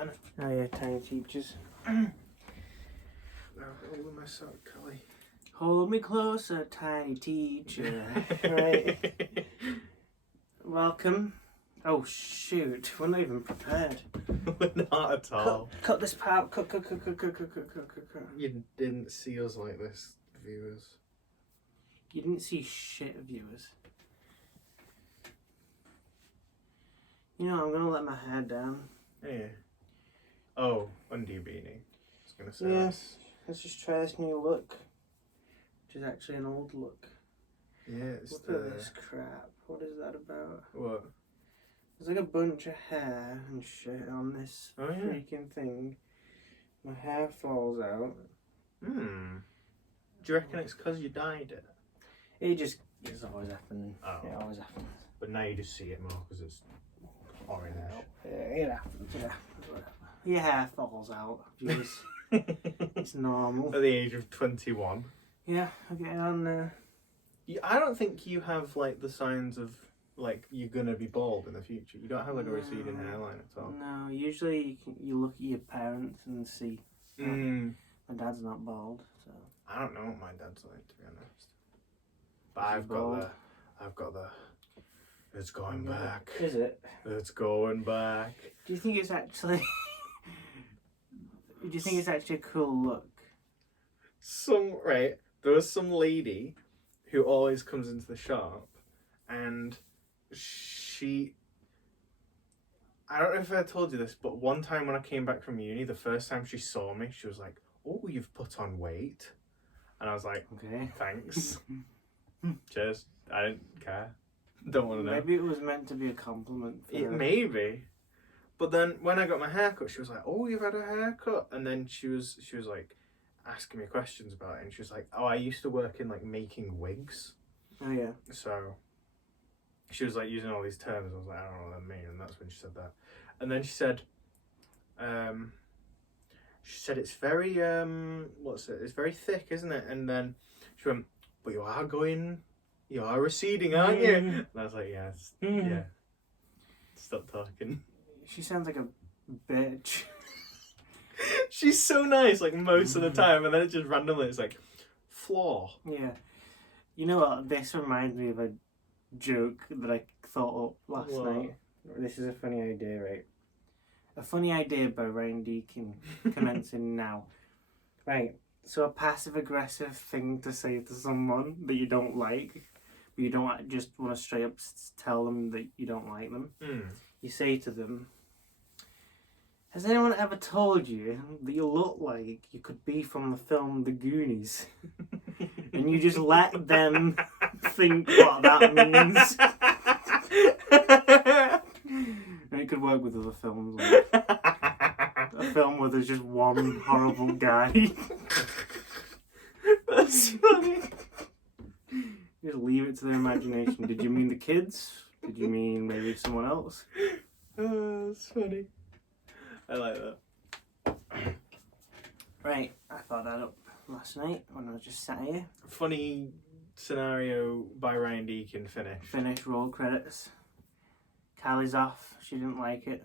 then. Oh yeah, tiny teachers. Hold my sock, Kelly. Hold me closer, tiny teacher. Right. Welcome. Oh shoot, we're not even prepared. We're not at all. Cut this part. Cut. You didn't see us like this, viewers. You didn't see shit, viewers. You know, I'm gonna let my hair down. Yeah. Oh, under your beanie. I was gonna say Yes. Let's just try this new look, which is actually an old look. Yeah, it's Look at this crap. What is that about? What? There's like a bunch of hair and shit on this freaking thing. My hair falls out. Do you reckon it's because you dyed it? It's always happening. Oh. It always happens. But now you just see it more because it's orange. It happens, whatever. Your hair falls out. Just, it's normal. At the age of 21. Yeah, I'm getting on there. I don't think you have like the signs of like you're gonna be bald in the future. You don't have like a receding hairline at all. No, usually you look at your parents and see. My dad's not bald, so. I don't know what my dad's like, to be honest. But I've got the. It's going back. Is it? It's going back. Do you think it's actually? Do you think it's actually a cool look? There was some lady who always comes into the shop, and I don't know if I told you this, but one time when I came back from uni, the first time she saw me, she was like, "Oh, you've put on weight," and I was like, "Okay, thanks, cheers." I didn't care. Don't want to know. Maybe it was meant to be a compliment. Maybe. But then when I got my haircut, she was like, "Oh, you've had a haircut," and then she was like asking me questions about it, and she was like, "Oh, I used to work in like making wigs." Oh yeah. So she was like using all these terms. I was like, I don't know what that means, and that's when she said that. And then she said it's very it's very thick, isn't it? And then she went, "But you are receding, aren't you?" And I was like, "Yes, yeah." Stop talking. She sounds like a bitch. She's so nice, like most of the time, and then it just randomly it's like flaw. Yeah. You know what? This reminds me of a joke that I thought up last night. This is a funny idea, right? A funny idea by Ryan Deakin, commencing now. Right. So a passive aggressive thing to say to someone that you don't like, but you don't just want to straight up tell them that you don't like them. You say to them, "Has anyone ever told you that you look like you could be from the film The Goonies?" And you just let them think what that means. And it could work with other films. Like a film where there's just one horrible guy. That's funny. Just leave it to their imagination. Did you mean the kids? Did you mean maybe someone else? Oh, that's funny. I like that. Right, I thought that up last night when I was just sat here. Funny scenario by Ryan Deakin. Finish, roll credits. Callie's off. She didn't like it.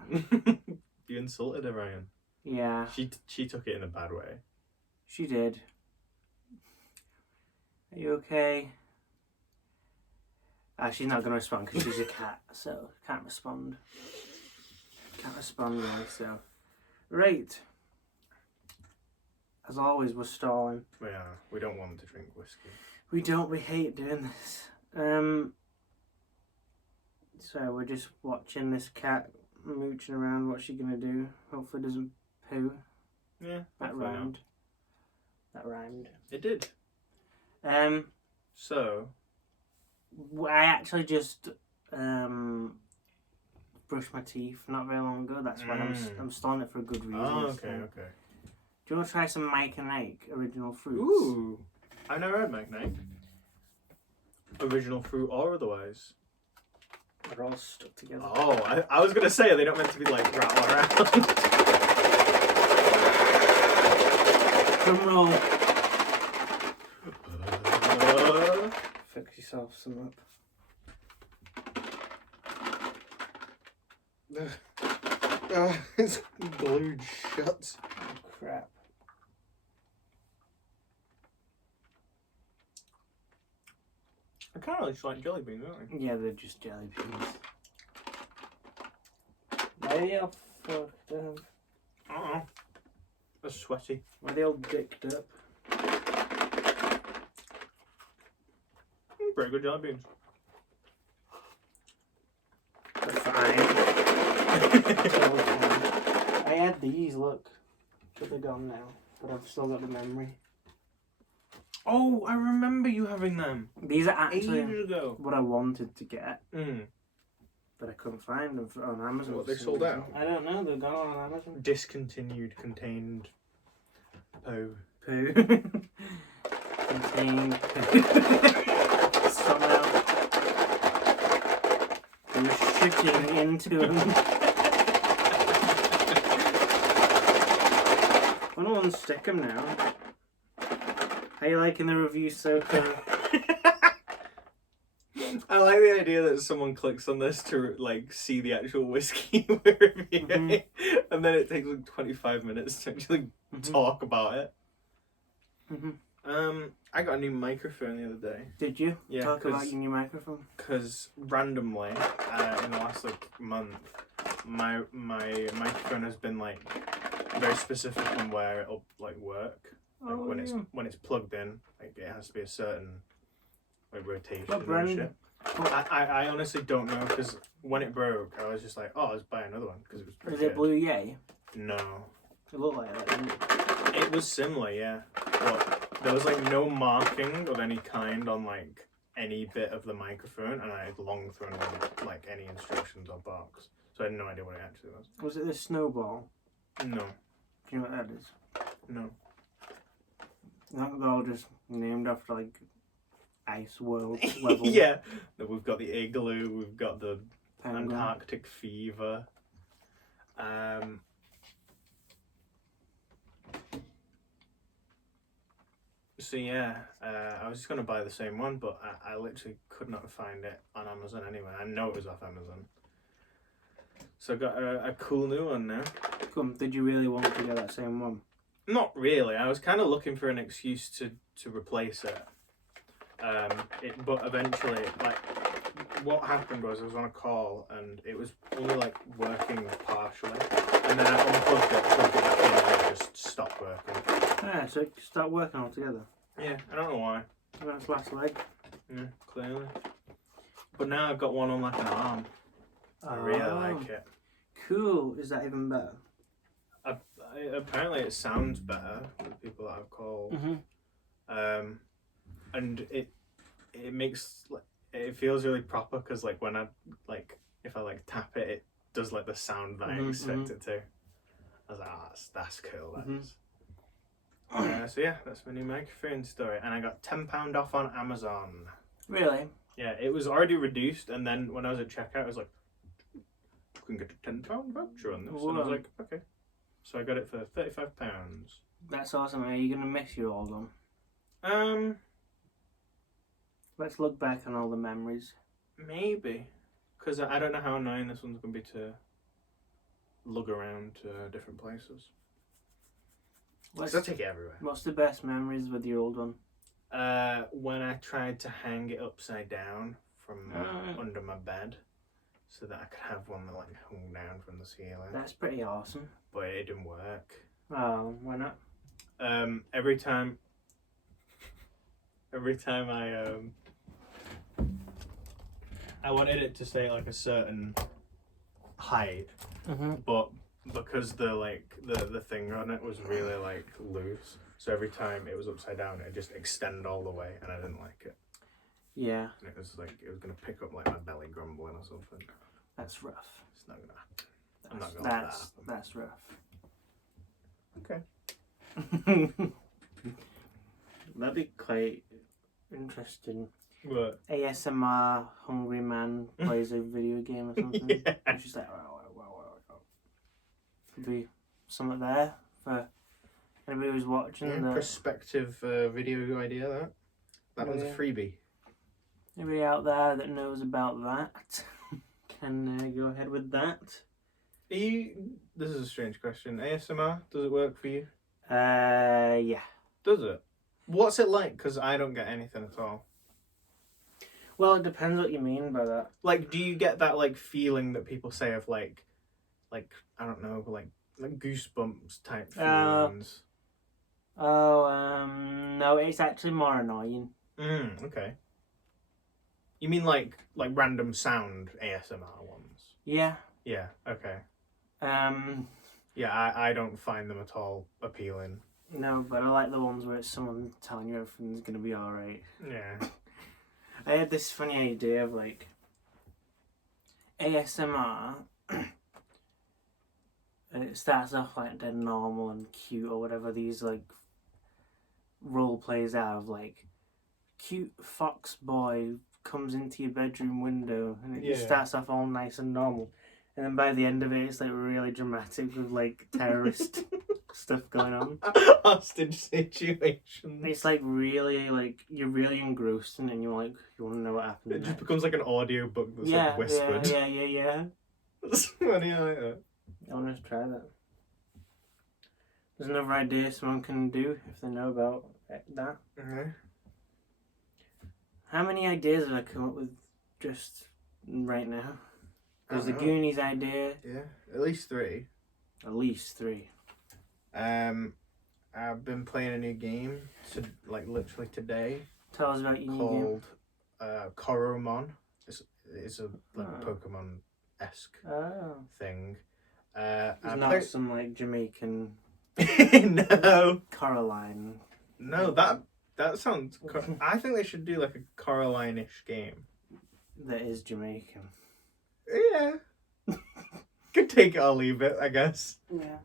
You insulted her, Ryan. Yeah. She took it in a bad way. She did. Are you okay? She's not going to respond because she's a cat, so can't respond. Can't respond really, so. Right. As always, we're stalling. Yeah, we don't want to drink whiskey. We don't, we hate doing this. So we're just watching this cat mooching around. What's she gonna do? Hopefully it doesn't poo. Yeah, that rhymed. That rhymed. It did. So I actually just brushed my teeth not very long ago. That's why I'm stalling it for a good reason. Oh, okay. Do you want to try some Mike and Ike original fruits? Ooh, I've never had Mike and Ike. Original fruit or otherwise. They're all stuck together. Oh, I was gonna say, are they not meant to be like rattle around? Drum roll. Fix yourself some up. It's glued shut. Crap. I kind of just like jelly beans, don't Yeah, they're just jelly beans. They are fucked up. I? They're sweaty. Why are they all dicked up? Pretty good jelly beans. They're fine. Totally fine. I had these, look. But they're gone now. But I've still got the memory. Oh, I remember you having them. These are actually Ages ago. what I wanted to get. Mm. But I couldn't find them on Amazon. What, they for some sold reason. out? I don't know, they're gone on Amazon. Discontinued, contained. Oh. Poo. Contained poo. Somehow. He was shooting into them. I don't want to stick them now. How you liking the review so far? I like the idea that someone clicks on this to like see the actual whiskey we're reviewing, and then it takes like 25 minutes to actually talk about it. I got a new microphone the other day. Did you? Yeah, Talk about your new microphone? Because randomly, in the last like month, my microphone has been like very specific on where it'll like work. Like when it's plugged in, like it has to be a certain like rotation What and brand? shit. I honestly don't know, because when it broke, I was just like, oh, let's buy another one because it was pretty Is good. it Blue Yay? No, It looked like that, didn't it? it was similar, yeah, but there was like no marking of any kind on like any bit of the microphone, and I had long thrown away like any instructions or box, so I had no idea what it actually was. Was it the Snowball? No, Do you know what that is? no. They're all just named after like ice world level. Yeah, we've got the Igloo, we've got the Penguin. Antarctic Fever. So yeah, I was just gonna buy the same one, but I literally could not find it on Amazon anyway. I know it was off Amazon. So I got a cool new one now. Come, did you really want to get that same one? Not really. I was kind of looking for an excuse to replace it. But eventually, like, what happened was I was on a call and it was only like working partially, and then I unplugged it, plugged it back in, and it just stopped working. Yeah, so it stopped working altogether. Yeah, I don't know why. That's last leg. Yeah, clearly. But now I've got one on like an arm. I really like it. Cool. Is that even better? Apparently, it sounds better with people that I've called. And it makes it feels really proper, because like when I like if I like tap it, it does like the sound that I expect it to. I was like, oh, that's cool. That is. So yeah, that's my new microphone story, and I got £10 off on Amazon. Really? Yeah, it was already reduced, and then when I was at checkout, I was like, you can get a £10 voucher on this, and I was like, okay. So I got it for £35. That's awesome. Are you gonna miss your old one? Let's look back on all the memories. Maybe, because I don't know how annoying this one's gonna be to lug around to different places. Because I take it everywhere. What's the best memories with your old one? When I tried to hang it upside down from under my bed, so that I could have one that like hung down from the ceiling. That's pretty awesome. But it didn't work. Oh, why not? Every time I wanted it to stay like a certain height, but because the thing on it was really like loose, so every time it was upside down, it just extend all the way, and I didn't like it. Yeah. And it was like it was gonna pick up like my belly grumbling or something. That's rough. It's not gonna happen. I'm not gonna let that happen. That's rough. Okay. That'd be quite interesting. What? ASMR hungry man plays a video game or something. Yeah. It's just like, wow. Could be something there for anybody who's watching. Yeah, prospective video idea. That one's a freebie. Anybody out there that knows about that can go ahead with that. This is a strange question. ASMR, does it work for you? Yeah. Does it? What's it like? Because I don't get anything at all. Well, it depends what you mean by that. Like, do you get that like feeling that people say of like I don't know, like goosebumps type feelings? No, it's actually more annoying. Okay. You mean like random sound ASMR ones? Yeah. Yeah. Okay. Um. Yeah, I don't find them at all appealing. No, but I like the ones where it's someone telling you everything's gonna be alright. Yeah. I had this funny idea of like ASMR. And it starts off like dead normal and cute or whatever these like role plays have, like cute fox boy comes into your bedroom window and it just starts off all nice and normal, and then by the end of it it's like really dramatic with like terrorist stuff going on. Hostage situation. It's like really like you're really engrossed in it and you're like you want to know what happened. It next. just becomes like an audio book that's like whispered. Yeah. That's funny, I like that. I want to try that. There's another idea someone can do if they know about that. Okay. How many ideas have I come up with just right now? There's the Goonies idea. Yeah, at least 3. At least 3. I've been playing a new game, literally today. Tell us about your new game. Called Kilchoman. It's a Pokemon-esque thing. It's not some like Jamaican. No. Caroline. No, that sounds. I think they should do like a Caroline-ish game. That is Jamaican. Yeah. Could take it or leave it, I guess. Yeah.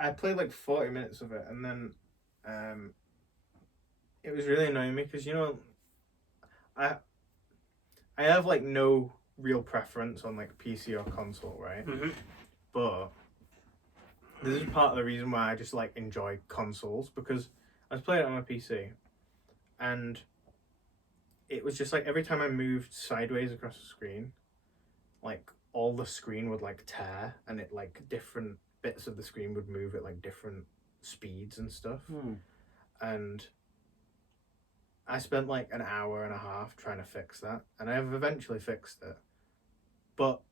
I played like 40 minutes of it, and then it was really annoying me because I have like no real preference on like PC or console, right? Mm-hmm. But this is part of the reason why I just like enjoy consoles, because I was playing it on my PC, and it was just like every time I moved sideways across the screen, like all the screen would like tear, and it like different bits of the screen would move at like different speeds and stuff. And I spent like an hour and a half trying to fix that, and I have eventually fixed it. But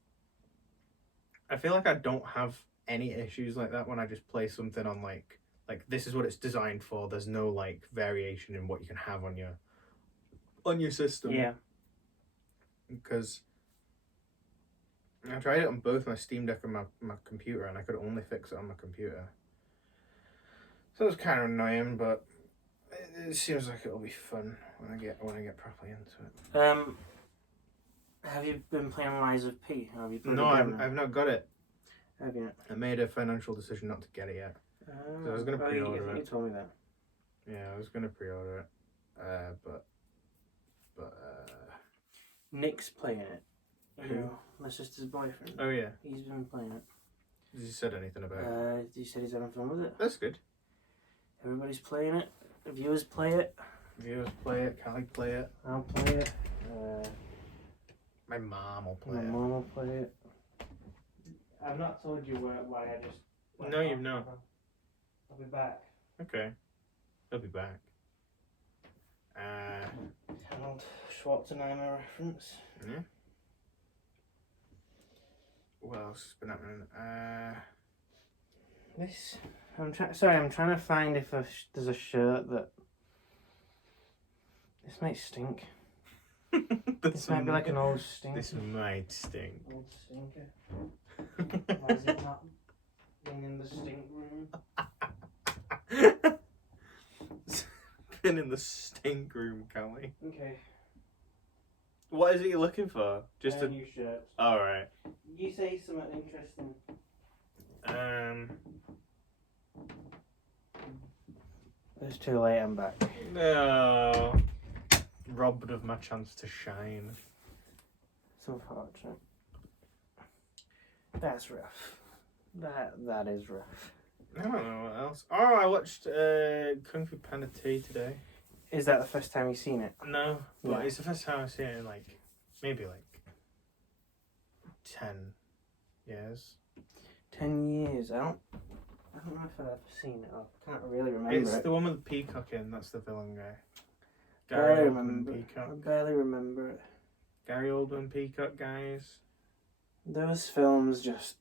I feel like I don't have any issues like that when I just play something on like this is what it's designed for. There's no like variation in what you can have on your system. Yeah. Because I tried it on both my Steam Deck and my computer, and I could only fix it on my computer. So it was kind of annoying, but it seems like it'll be fun when I get properly into it. Have you been playing Lies of P? Have you No, I've not got it. Have you? I made a financial decision not to get it yet. So I was going to pre-order it. You told me that. Yeah, I was going to pre-order it. But Nick's playing it. Who? My sister's boyfriend. Oh yeah. He's been playing it. Has he said anything about it? He said he's having fun with it. That's good. Everybody's playing it. The viewers play it. Viewers play it. Callie play it. I'll play it. My mom will play my it. mom will play it. I've not told you why I just... No, you've not. I'll be back. Okay. He'll be back. Arnold Schwarzenegger reference. Yeah. What else has been happening? This... I'm trying to find if there's a shirt that... This might stink. This might be like an old stinker. This might stink. Old stinker. Why is it not being in the stink room? Been in the stink room, Callie. Okay. What is it you're looking for? Just a new shirt. Alright. You say something interesting. It's too late, I'm back. No. Robbed of my chance to shine. It's unfortunate. That's rough. That is rough. I don't know what else. Oh, I watched Kung Fu Panda 2 today. Is that the first time you've seen it? No, but Yeah. it's the first time I've seen it in maybe 10 years. 10 years. I don't know if I've ever seen it. I can't really remember It's it. the one with the peacock in. That's the villain guy. Barely Gary Oldman remember. Peacock. I barely remember it. Gary Oldman Peacock, guys. Those films just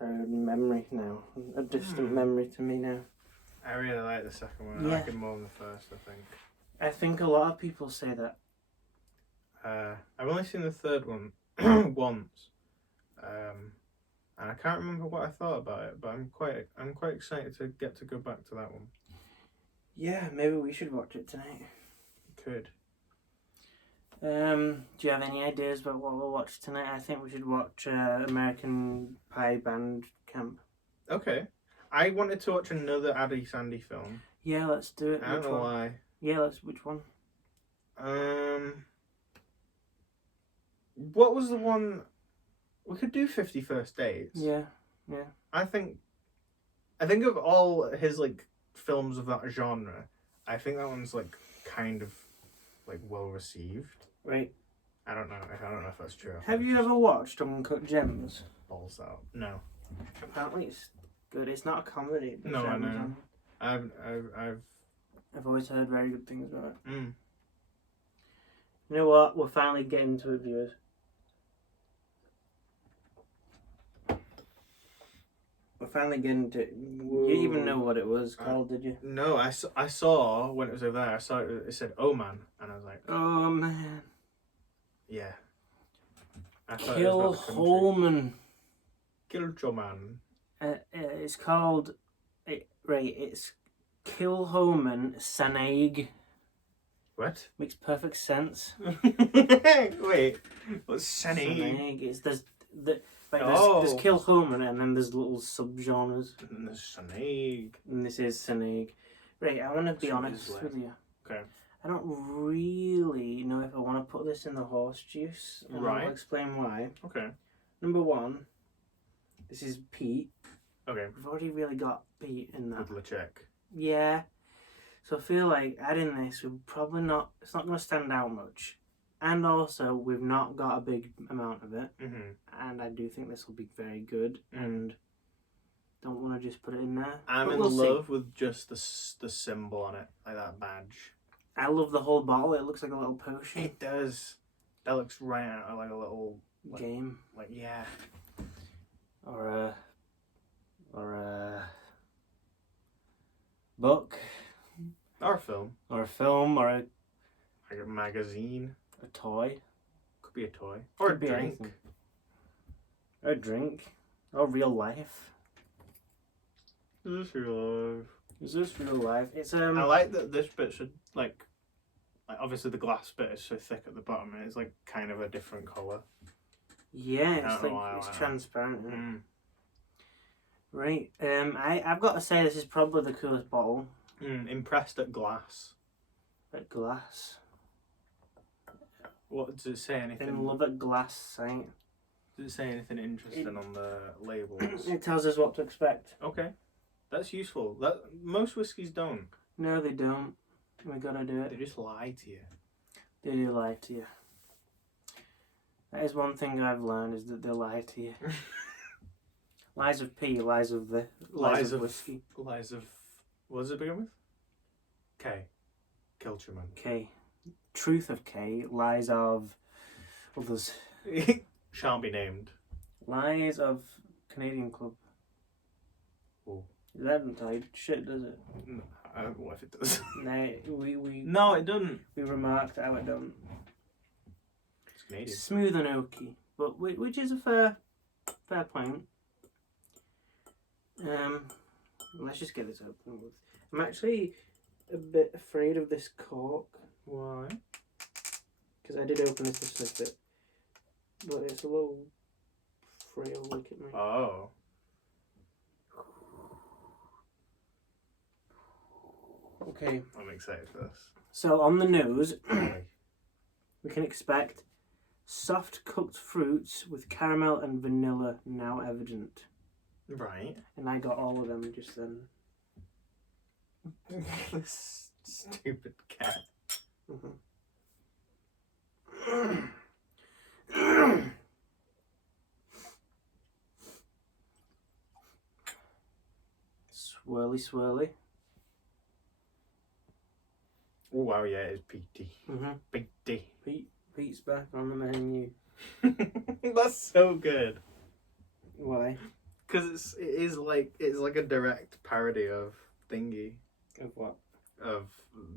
are a memory now. A distant memory to me now. I really like the second one. I like it more than the first, I think. I think a lot of people say that. I've only seen the third one once. And I can't remember what I thought about it, but I'm quite excited to get to go back to that one. Yeah, maybe we should watch it tonight. Could. Do you have any ideas about what we'll watch tonight? I think we should watch American Pie Band Camp. Okay. I wanted to watch another Addy Sandy film. Yeah, let's do it. I don't know why. Yeah, which one? What was the one? We could do 50 First Dates. Yeah. I think of all his like films of that genre, I think that one's like kind of like well received. Right. I don't know if that's true. Have you ever watched Uncut Gems? Balls out? No. Apparently it's good. It's not a comedy. But No, I know. I've always heard very good things about it. Mm. You know what? We're finally getting to it, viewers. We're finally getting to it. You didn't even know what it was called, did you? No, I saw when it was over there. I saw it said "Oh man," and I was like, Oh man. yeah. I thought it was about the country. Kilchoman. Kilchoman. It's called. It's Kilchoman Sanaig. What? Makes perfect sense. Wait, what's Sanaig? There's Kilchoman and then there's little subgenres. And there's Sanaig. And this is Sanaig. Right, I want to be honest with you. Okay. I don't really know if I want to put this in the horse juice. And Right. I'll explain why. Okay. Number one, this is Pete. Okay. We've already really got Pete in that. With LeChuck. Yeah. So I feel like adding this, it's not going to stand out much. And also, we've not got a big amount of it. Mm-hmm. And I do think this will be very good. And don't want to just put it in there. I'm in love with just the symbol on it, like that badge. I love the whole bottle. It looks like a little potion. It does. That looks right out of like a little game. Like yeah. Or a book. Or a film. Or a film. Or like a magazine. A toy. Could be a toy. Or a drink. Anything. Or a drink. Or real life. Is this real life? Is this real life? It's I like that this bit should like obviously the glass bit is so thick at the bottom and it's like kind of a different colour. Yeah, it's transparent. Isn't it? Right. I've got to say this is probably the coolest bottle. Impressed at glass. At glass. What does it say? Anything? In love at glass sight. Does it say anything interesting on the labels? It tells us what to expect. Okay, that's useful. That most whiskies don't. No, they don't. We gotta do it. They just lie to you. They do lie to you. That is one thing I've learned is that they lie to you. Lies of P, lies of whiskey. Lies of what does it begin with? K. Kilchoman. K. Truth of K. Lies of others. Shan't be named. Lies of Canadian Club. Oh. That doesn't tell you shit, does it? No, I don't know if it does. No, it doesn't. We remarked how it don't. It's Canadian. Smooth and oaky, but which is a fair point. Let's just get this open with. I'm actually a bit afraid of this cork. Why? Because I did open this to slip it, but it's a little frail. Look at me. Oh. Okay. I'm excited for this. So on the nose, we can expect soft cooked fruits with caramel and vanilla now evident. Right. And I got all of them just then. This stupid cat. swirly swirly. Oh wow, yeah, it's peaty. Peaty. Pete's back on the menu. That's so good. Why? Because it's like a direct parody of Thingy, Of what? of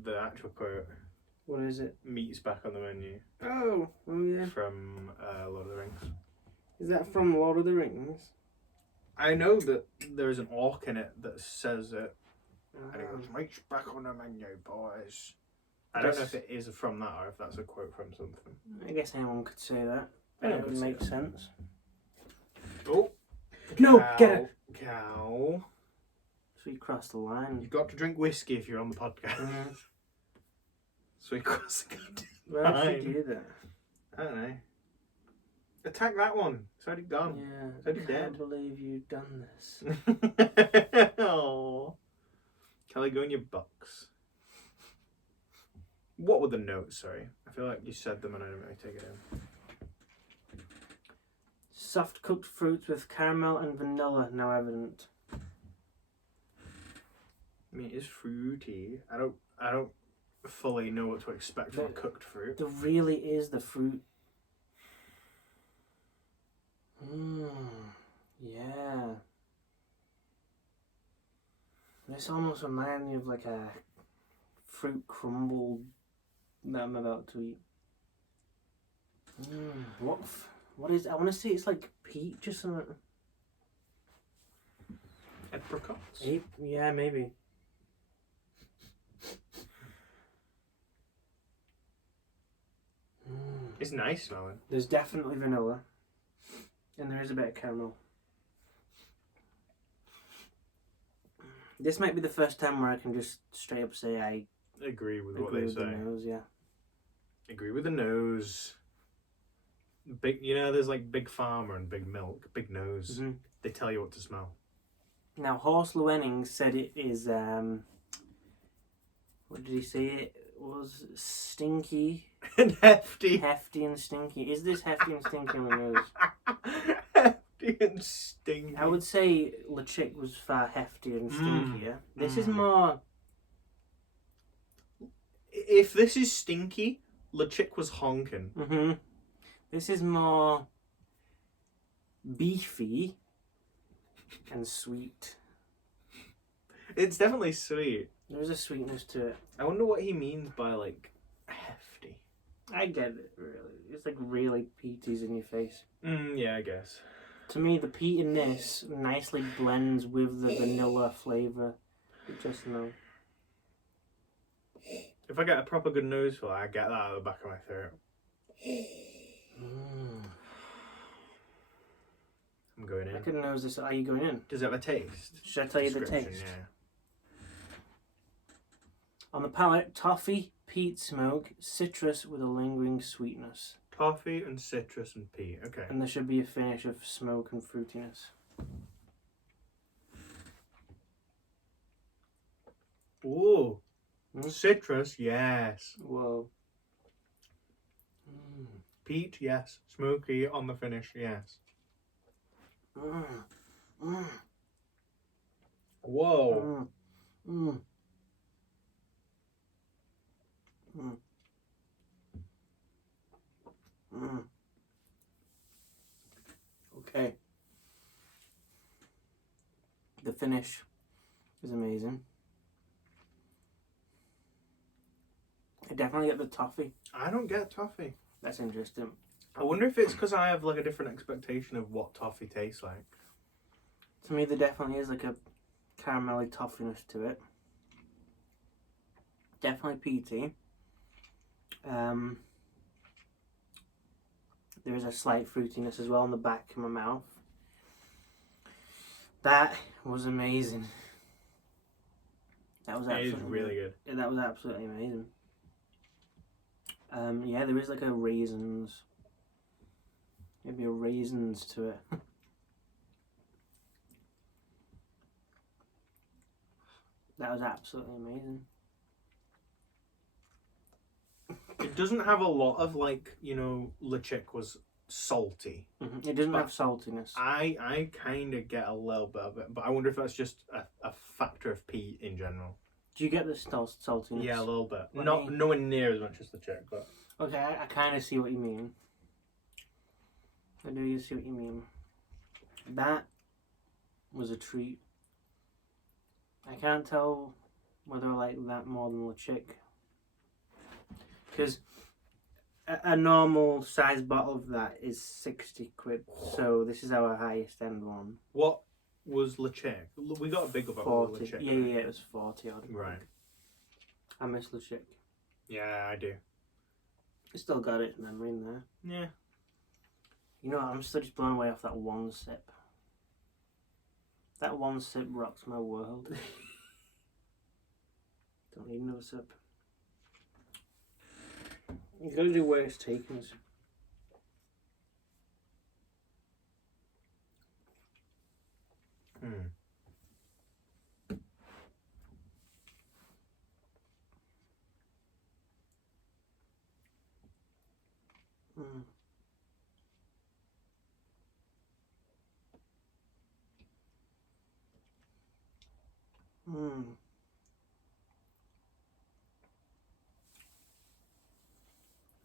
the actual quote. What is it? Meat's back on the menu. Oh yeah. From Lord of the Rings. Is that from Lord of the Rings? I know that there's an orc in it that says it, and it goes, "Meat's back on the menu, boys." I don't know if it is from that or if that's a quote from something. I guess anyone could say that. Anyone That would could say make that. sense. Oh, No, cow, get it. Cow. So you crossed the line. You've got to drink whiskey if you're on the podcast. So he crossed the goddamn Why line. did you do that? I don't know. Attack that one. It's already gone. Yeah, It's already I dead. can't believe you've done this. Oh. Kelly, go in your box. What were the notes? Sorry. I feel like you said them and I didn't really take it in. Soft cooked fruits with caramel and vanilla now evident. I mean, it's fruity. I don't fully know what to expect from cooked fruit. There really is the fruit. Yeah. This almost reminds me of like a fruit crumble that I'm about to eat. What is? I want to say it's like peach or something. Apricots? Yeah, maybe. It's nice smelling. There's definitely vanilla, and there is a bit of caramel. This might be the first time where I can just straight up say I Agree with what agree they with say. the nose. Yeah. Agree with the nose. Big, there's like Big Pharma and Big Milk, Big Nose. Mm-hmm. They tell you what to smell. Now, Horst Llewellyn said it is, what did he say it was? Stinky, And hefty. hefty and stinky. Is this hefty and stinky on the nose? Hefty and stinky. I would say Le Chick was far heftier and stinkier. This is more... If this is stinky, Le Chick was honking. Mm-hmm. This is more beefy and sweet. It's definitely sweet. There's a sweetness to it. I wonder what he means by like hefty. I get it, really. It's like really peaties in your face. Yeah, I guess. To me, the peat in this nicely blends with the vanilla flavour. Just know. If I get a proper good nose full, I get that out of the back of my throat. I'm going in. I couldn't know this. Are you going in? Does it have a taste? Should I tell you the Description, taste? Yeah. On the palate, toffee, peat smoke, citrus with a lingering sweetness. Toffee and citrus and peat. Okay. And there should be a finish of smoke and fruitiness. Ooh. Citrus, yes. Whoa. Peat, yes. Smoky on the finish, yes. Whoa. Okay. The finish is amazing. I definitely get the toffee. I don't get toffee. That's interesting. I wonder if it's because I have like a different expectation of what toffee tastes like. To me, there definitely is like a caramelly toffiness to it. Definitely peaty. There is a slight fruitiness as well in the back of my mouth. That was amazing. That was It is absolutely really good. Yeah, that was absolutely amazing. Yeah, there is like a raisins. Maybe a raisins to it. That was absolutely amazing. It doesn't have a lot of like, Le Chick was salty. Mm-hmm. It doesn't But have saltiness. I kind of get a little bit of it, but I wonder if that's just a factor of peat in general. Do you get the saltiness? Yeah, a little bit. Let Not me- nowhere near as much as the chick, but Okay, I kind of see what you mean. I do see what you mean. That was a treat. I can't tell whether I like that more than the chick. Because a normal size bottle of that is 60 quid. So this is our highest end one. what was Le Chick? We got a bigger bottle of Le 40. Chick. Yeah, it was 40 odd. Right. I miss the chick. Yeah, I do. I still got its memory in there. Yeah. You know what? I'm still just blown away off that one sip. That one sip rocks my world. Don't need another sip. You gotta do worse takings. Hmm. Mm. Mm.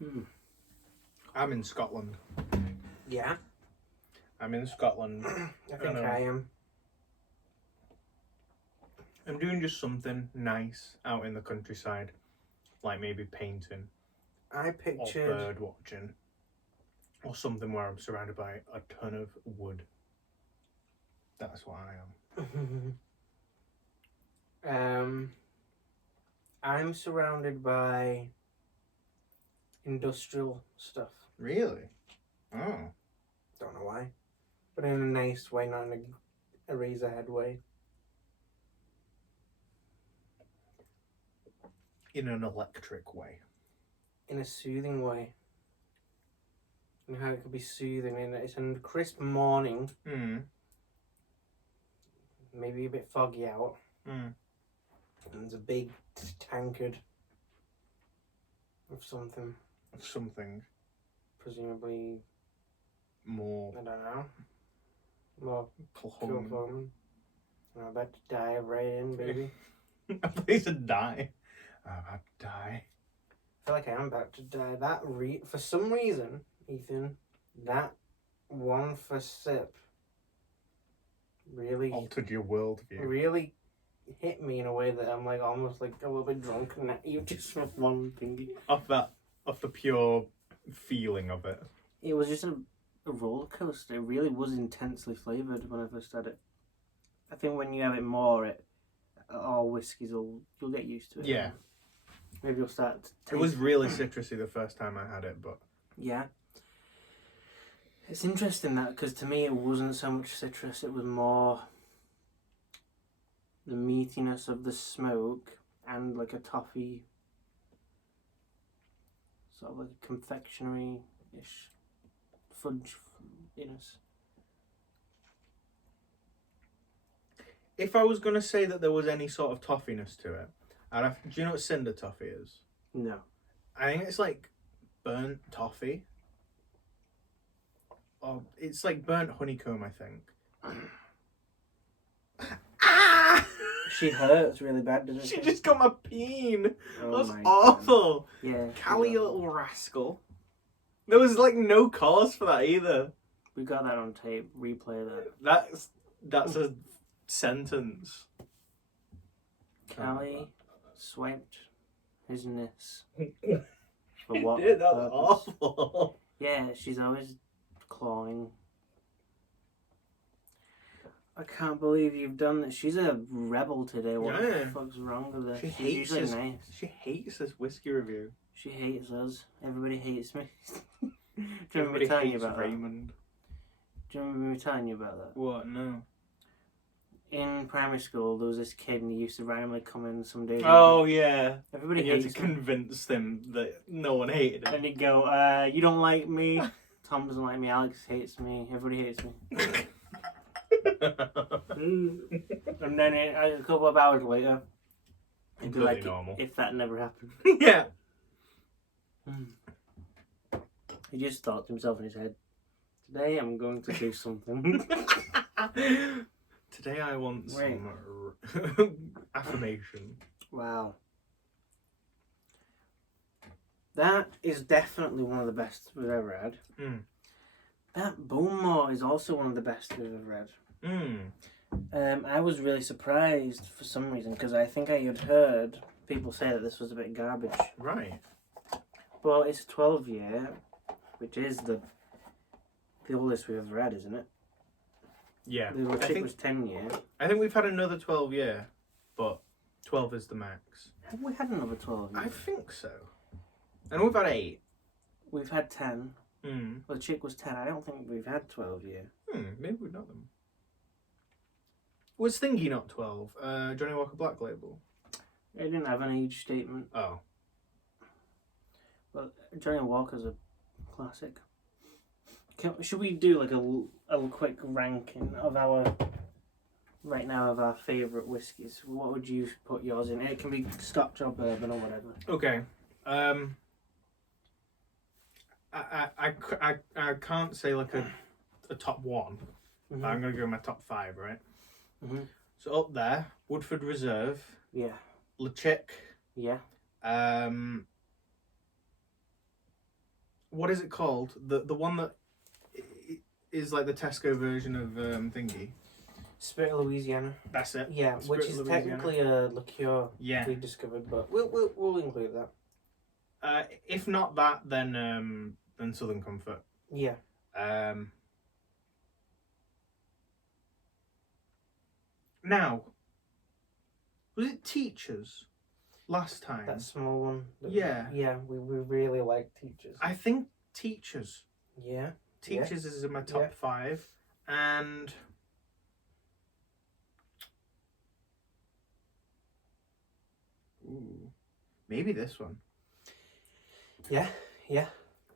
Mm. I'm in Scotland. Yeah, I'm in Scotland. I think I am. I'm doing just something nice out in the countryside, like maybe painting I or pictured. bird watching, or something where I'm surrounded by a ton of wood. That's what I am. I'm surrounded by industrial stuff. Really? Oh. Don't know why, but in a nice way, not in a razorhead way. In an electric way. In a soothing way. And how it could be soothing. And it's a crisp morning, Hmm. maybe a bit foggy out. Hmm. And there's a big tankard of something, Something presumably, more I don't know, more Kilchoman. Kilchoman. I'm about to dive right in, baby. A place to die. I'm about to die. I feel like I am about to die. For some reason, Ethan, that one for sip really Altered your worldview. really hit me in a way that I'm like almost like a little bit drunk and you just from one thingy. Off the pure feeling of it. It was just a roller coaster. It really was intensely flavoured when I first had it. I think when you have it more, all whiskies you'll get used to it. Yeah. Maybe you'll start to taste It was really citrusy the first time I had it, but Yeah. It's interesting that, because to me it wasn't so much citrus, it was more the meatiness of the smoke and like a toffee, sort of like a confectionery-ish fudge-iness. if I was going to say that there was any sort of toffiness to it, do you know what cinder toffee is? No. I think it's like burnt toffee. Or it's like burnt honeycomb, I think. Ah! She hurts really bad, doesn't She she? just got my peen. Oh That's my awful. God. Yeah. Callie, you little rascal. There was like no cause for that either. We got that on tape. Replay that. That's a sentence. Callie swiped his ness. For what Dude, that's purpose? awful. Yeah, she's always clawing. I can't believe you've done this. She's a rebel today. What Yeah. the fuck's wrong with her? She She's hates usually us. nice. She hates this whiskey review. She hates us. Everybody hates me. Do you remember Everybody me telling you hates about that? Raymond. Do you remember me telling you about that? What? No. In primary school, there was this kid and he used to randomly come in some days. Oh yeah. Everybody And you had hates to him. convince them that no one hated him. And he'd go, you don't like me. Tom doesn't like me. Alex hates me. Everybody hates me. And then a couple of hours later, it'd be Completely like normal. if that never happened. Yeah. He just thought to himself in his head, Today I'm going to do something. Today I want some affirmation. Wow. That is definitely one of the best we've ever had. Mm. That Bowmore is also one of the best we've ever had. Mm. I was really surprised for some reason because I think I had heard people say that this was a bit garbage. Right. Well, it's a 12-year, which is the oldest we've ever had, isn't it? Yeah. The Chick was 10-year. I think we've had another 12-year, but 12 is the max. Have we had another 12-year? I think so. And we've had 8. We've had 10. Mm. Well, the Chick was 10. I don't think we've had 12-year. Maybe we've not them. Was Thingy not 12? Johnny Walker Black Label? It didn't have an age statement. Oh. But Johnny Walker's a classic. Should we do like a quick ranking of our favourite whiskies? What would you put yours in? It can be Scotch or bourbon or whatever. Okay. I can't say like a top one. Mm-hmm. I'm gonna go my top 5, right? Mm-hmm. So up there, Woodford Reserve, Yeah. LeChick. Yeah. What is it called? The one that is like the Tesco version of Thingy. Spirit of Louisiana. That's it. Yeah, Spirit which is of Louisiana. technically a liqueur Yeah. we discovered, but we'll include that. If not that, then Southern Comfort. Yeah. Now, was it Teachers last time? That small one. Yeah. Yeah, we really like Teachers. I think Teachers. Yeah. Teachers is in my top Yeah. 5, and maybe this one. Yeah. Yeah.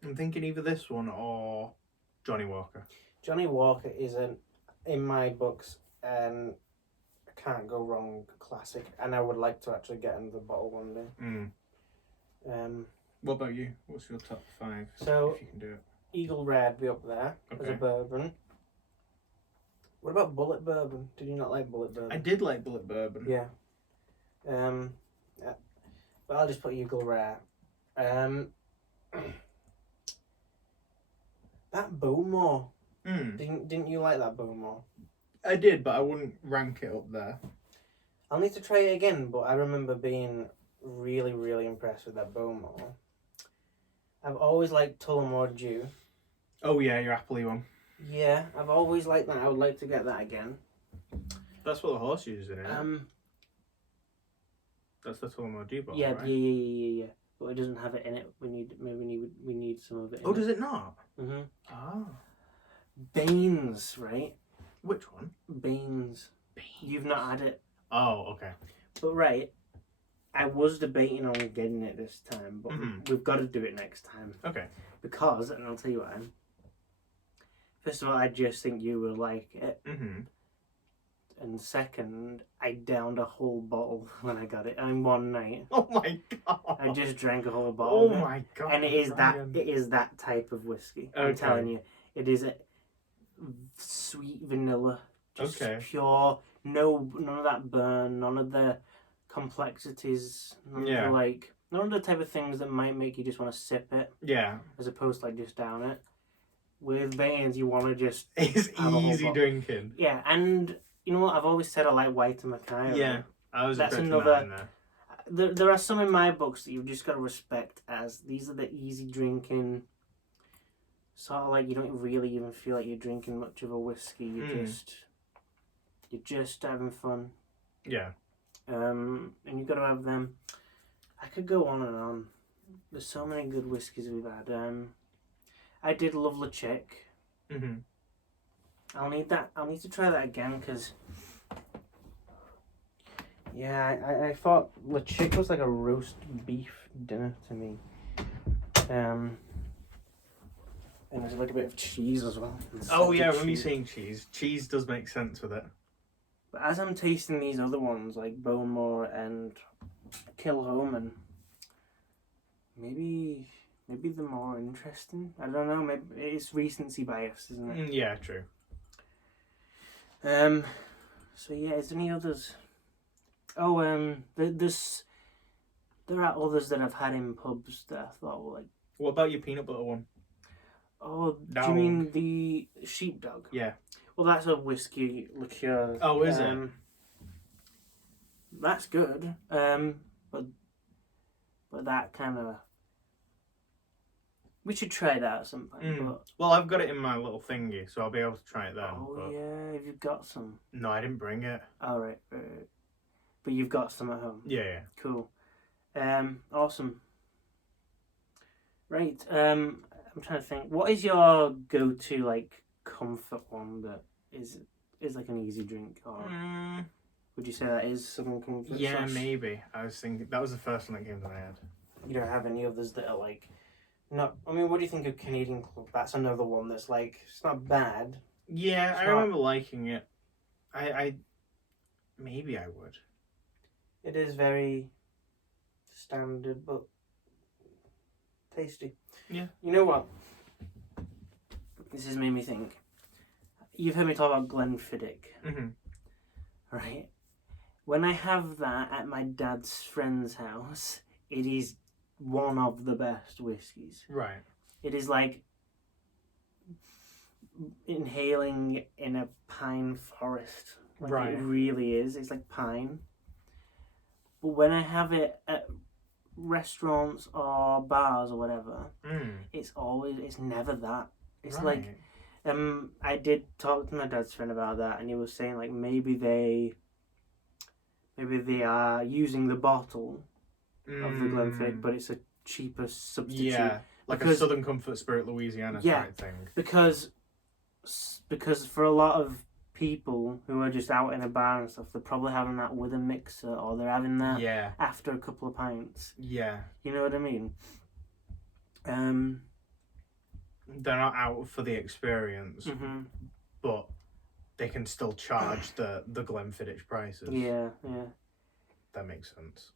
I'm thinking either this one or Johnny Walker. Johnny Walker is in my books, I can't go wrong classic, and I would like to actually get another bottle one day. What about you? What's your top 5? So if you can do it. Eagle Red be up there as Okay. a bourbon. What about Bullet Bourbon? Did you not like Bullet Bourbon? I did like Bullet Bourbon. Yeah. But I'll just put Eagle Rare. That Bowmore. Didn't you like that Bowmore? I did, but I wouldn't rank it up there. I'll need to try it again, but I remember being really, really impressed with that Bowmore. I've always liked Tullamore Dew. Oh yeah, your appley one. Yeah, I've always liked that. I would like to get that again. That's what the horse uses in it. That's the Tullamore Dew bottle, Yeah, right? yeah. But it doesn't have it in it. We need some of it. Oh, does it not? Mm-hmm. Ah. Baines, right? Which one? Baines. You've not had it. Oh, okay. But right, I was debating on getting it this time, but we've got to do it next time. Okay. Because, and I'll tell you why. First of all, I just think you will like it. Mm-hmm. And second, I downed a whole bottle when I got it in one night. Oh my god! I just drank a whole bottle. Oh of it. my god! And it is Ryan. that type of whiskey. I'm Okay. telling you, it is a sweet vanilla, just Okay. pure. None of that burn, none of the complexities, none of the type of things that might make you just want to sip it, Yeah. as opposed to like just down it. With Baines, you want to just It's have a whole easy bottle. drinking. Yeah, and you know what? I've always said I like White and Mackay. Yeah. I was That's expecting another- that in there. There are some in my books that you've just got to respect as these are the easy drinking, sort of like you don't really even feel like you're drinking much of a whiskey. You're just having fun. Yeah. And you've got to have them. I could go on and on. There's so many good whiskies we've had. I did love LeChick. Mm-hmm. I'll need to try that again because. Yeah, I thought LeChick was like a roast beef dinner to me. And there's like a bit of cheese as well. Oh yeah, Salted when you're cheese. saying cheese, cheese does make sense with it. But as I'm tasting these other ones like Bowmore and Kilchoman, maybe maybe the more interesting. I don't know. Maybe it's recency bias, isn't it? Yeah, true. So yeah, is there any others? Oh, there are others that I've had in pubs that I thought were like. What about your peanut butter one? Oh, Dog. do you mean the sheepdog? Yeah. Well, that's a whiskey liqueur. Oh, is it? That's good. But that kind of. We should try that at some point. But... Well, I've got it in my little thingy, so I'll be able to try it then. Oh but... yeah, have you got some? No, I didn't bring it. All right. But you've got some at home. Yeah. Cool. Awesome. Right. I'm trying to think. What is your go-to like comfort one that is like an easy drink, or would you say that is Southern Comfort? Yeah, maybe. I was thinking that was the first one that came to my head. You don't have any others that are like. Not. I mean, what do you think of Canadian Club? That's another one that's like it's not bad. Yeah, I remember liking it. I maybe I would. It is very standard, but tasty. Yeah. You know what? This has made me think. You've heard me talk about Glenfiddich, right? When I have that at my dad's friend's house, it is one of the best whiskies. Right. It is like inhaling in a pine forest. Like right. It really is. It's like pine. But when I have it at restaurants or bars or whatever, it's never that. It's like I did talk to my dad's friend about that, and he was saying like maybe they are using the bottle of the Glenfiddich, but it's a cheaper substitute. Yeah, like a Southern Comfort Spirit Louisiana type thing. Because for a lot of people who are just out in a bar and stuff, they're probably having that with a mixer, or they're having that after a couple of pints. Yeah. You know what I mean? They're not out for the experience, but they can still charge the Glenfiddich prices. Yeah. That makes sense.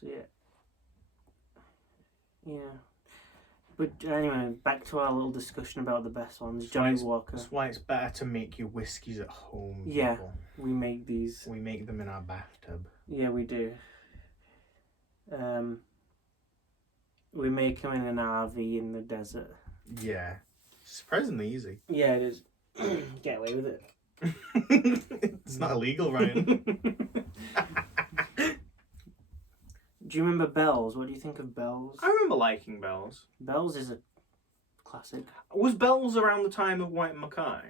So yeah. But anyway, back to our little discussion about the best ones. Johnny Walker. That's why it's better to make your whiskies at home. Yeah, people. We make these. We make them in our bathtub. Yeah, we do. We make them in an RV in the desert. Yeah. Surprisingly easy. Yeah, it is. Get away with it. It's not illegal, Ryan. Do you remember Bell's? What do you think of Bell's? I remember liking Bell's. Bell's is a classic. Was Bell's around the time of White Mackay?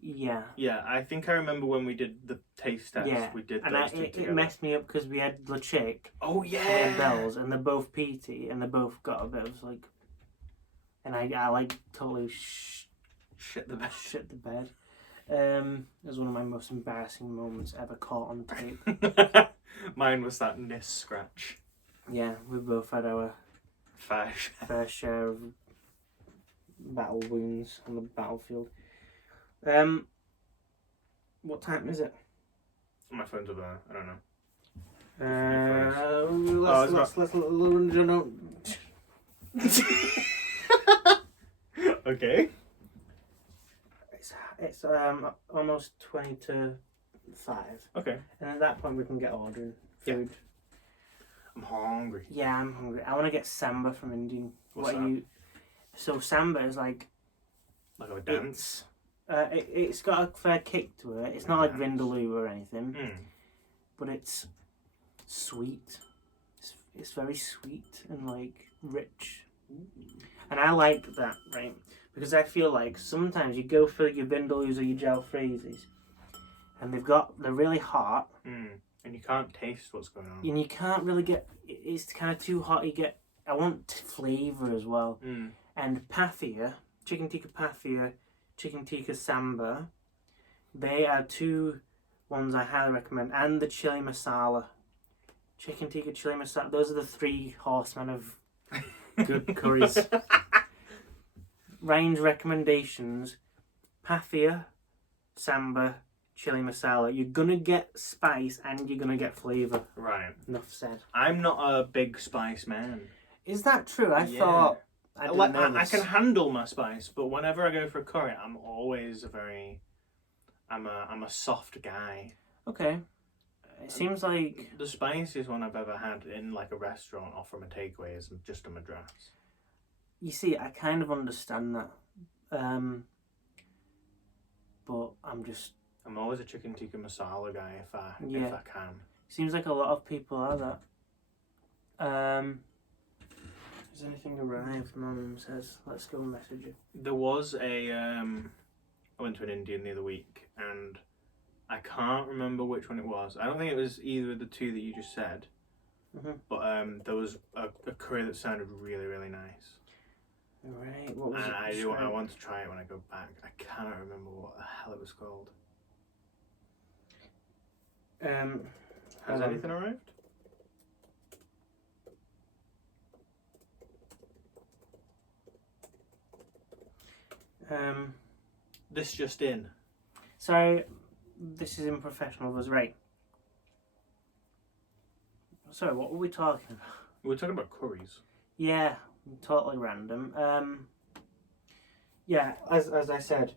Yeah. Yeah, I think I remember when we did the taste test. Yeah. We did those two together. It messed me up because we had Le Chick. Oh, yeah. And Bell's, and they're both peaty, and they both got a bit of like... And I like totally shit the bed. It was one of my most embarrassing moments ever caught on tape. Mine was that NIS scratch. Yeah, we both had our fair share of battle wounds on the battlefield. What time is it? My phone's over there. I don't know. Let's Okay. It's almost 20 to 5. Okay. And at that point we can get ordering food. Yeah. I'm hungry. Yeah, I'm hungry. I want to get samba from Indian. What's that? So samba is like a dance? It's got a fair kick to it. It's not like vindaloo or anything. But it's sweet. It's very sweet and like rich. And I like that, right? Because I feel like sometimes you go for your vindaloos or your jalfrezes and they're really hot. And you can't taste what's going on. And you can't really it's kind of too hot. I want flavour as well. And pathia, chicken tikka pathia, chicken tikka samba, they are two ones I highly recommend. And the chili masala. Chicken tikka, chili masala, those are the 3 horsemen of good curries. Ryan's recommendations: pathia, samba, chili masala. You're gonna get spice and you're gonna get flavour. Right. Enough said. I'm not a big spice man. Is that true? I Yeah. thought I didn't know I this. can handle my spice, but whenever I go for a curry, I'm always I'm a soft guy. Okay. It seems like The spiciest one I've ever had in like a restaurant or from a takeaway is just a Madras. you see. I kind of understand that, but I'm always a chicken tikka masala guy if I can. Seems like a lot of people are that. Has anything arrived? My mum says, let's go message it. There was I went to an Indian the other week and I can't remember which one it was. I don't think it was either of the two that you just said. But there was a curry that sounded really, really nice. Right, what was And it? I want to try it when I go back. I cannot remember what the hell it was called. Has anything arrived? This just in. Sorry, this is unprofessional of us, right? Sorry, what were we talking about? We were talking about curries. Yeah, totally random. Yeah, as I said,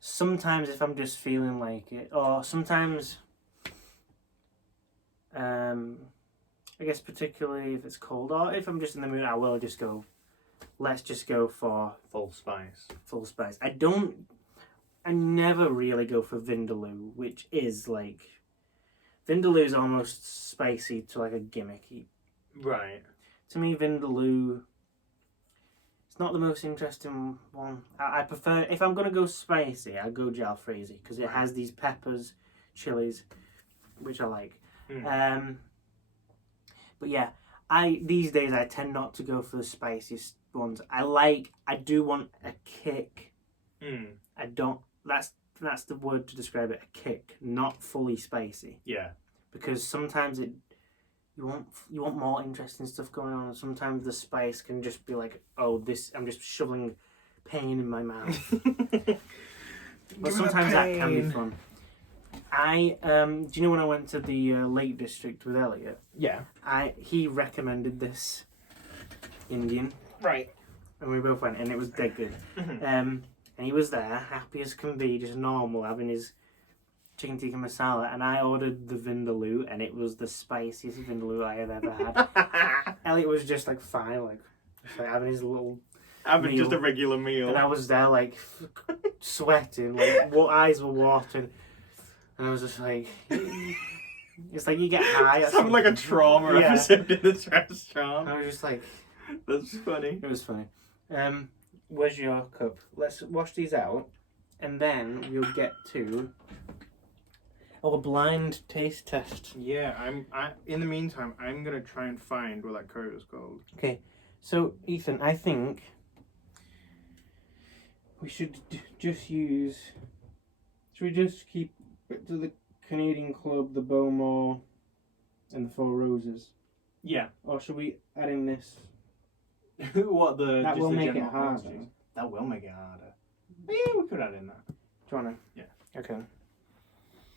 sometimes if I'm just feeling like it, or sometimes, I guess particularly if it's cold, or if I'm just in the mood, I will just go, let's just go for Full spice. full spice. I never really go for vindaloo, which is like, vindaloo is almost spicy to like a gimmicky. Right. To me, vindaloo, it's not the most interesting one. I prefer, if I'm going to go spicy, I go jalfrezi because it has these peppers, chilies, which I like. But yeah, these days I tend not to go for the spiciest ones. I do want a kick. I don't, that's the word to describe it, a kick, not fully spicy. Yeah. Because sometimes you want more interesting stuff going on. Sometimes the spice can just be like, oh, I'm just shoveling pain in my mouth. But sometimes that can be fun. Do you know when I went to the Lake District with Elliot? Yeah. He recommended this Indian. Right. And we both went, and it was dead good. And he was there, happy as can be, just normal, having his chicken tikka masala, and I ordered the vindaloo, and it was the spiciest vindaloo I have ever had. Elliot was just like fine, like having his little Having meal. just a regular meal. And I was there like sweating, like eyes were watering, and I was just like, it's like you get high. It's having like a trauma episode in this restaurant. I was just like, that's funny. It was funny. Where's your cup? Let's wash these out, and then we'll get to our blind taste test. Yeah, in the meantime, I'm gonna try and find what that curry was called. Okay, so Ethan, I think we should just use. Should we just keep it to the Canadian Club, the Bowmore, and the Four Roses? Yeah. Or should we add in this? What the? That just will the make it general harder. quantities? That will make it harder. Yeah, we could add in that. Do you wanna? Yeah. Okay.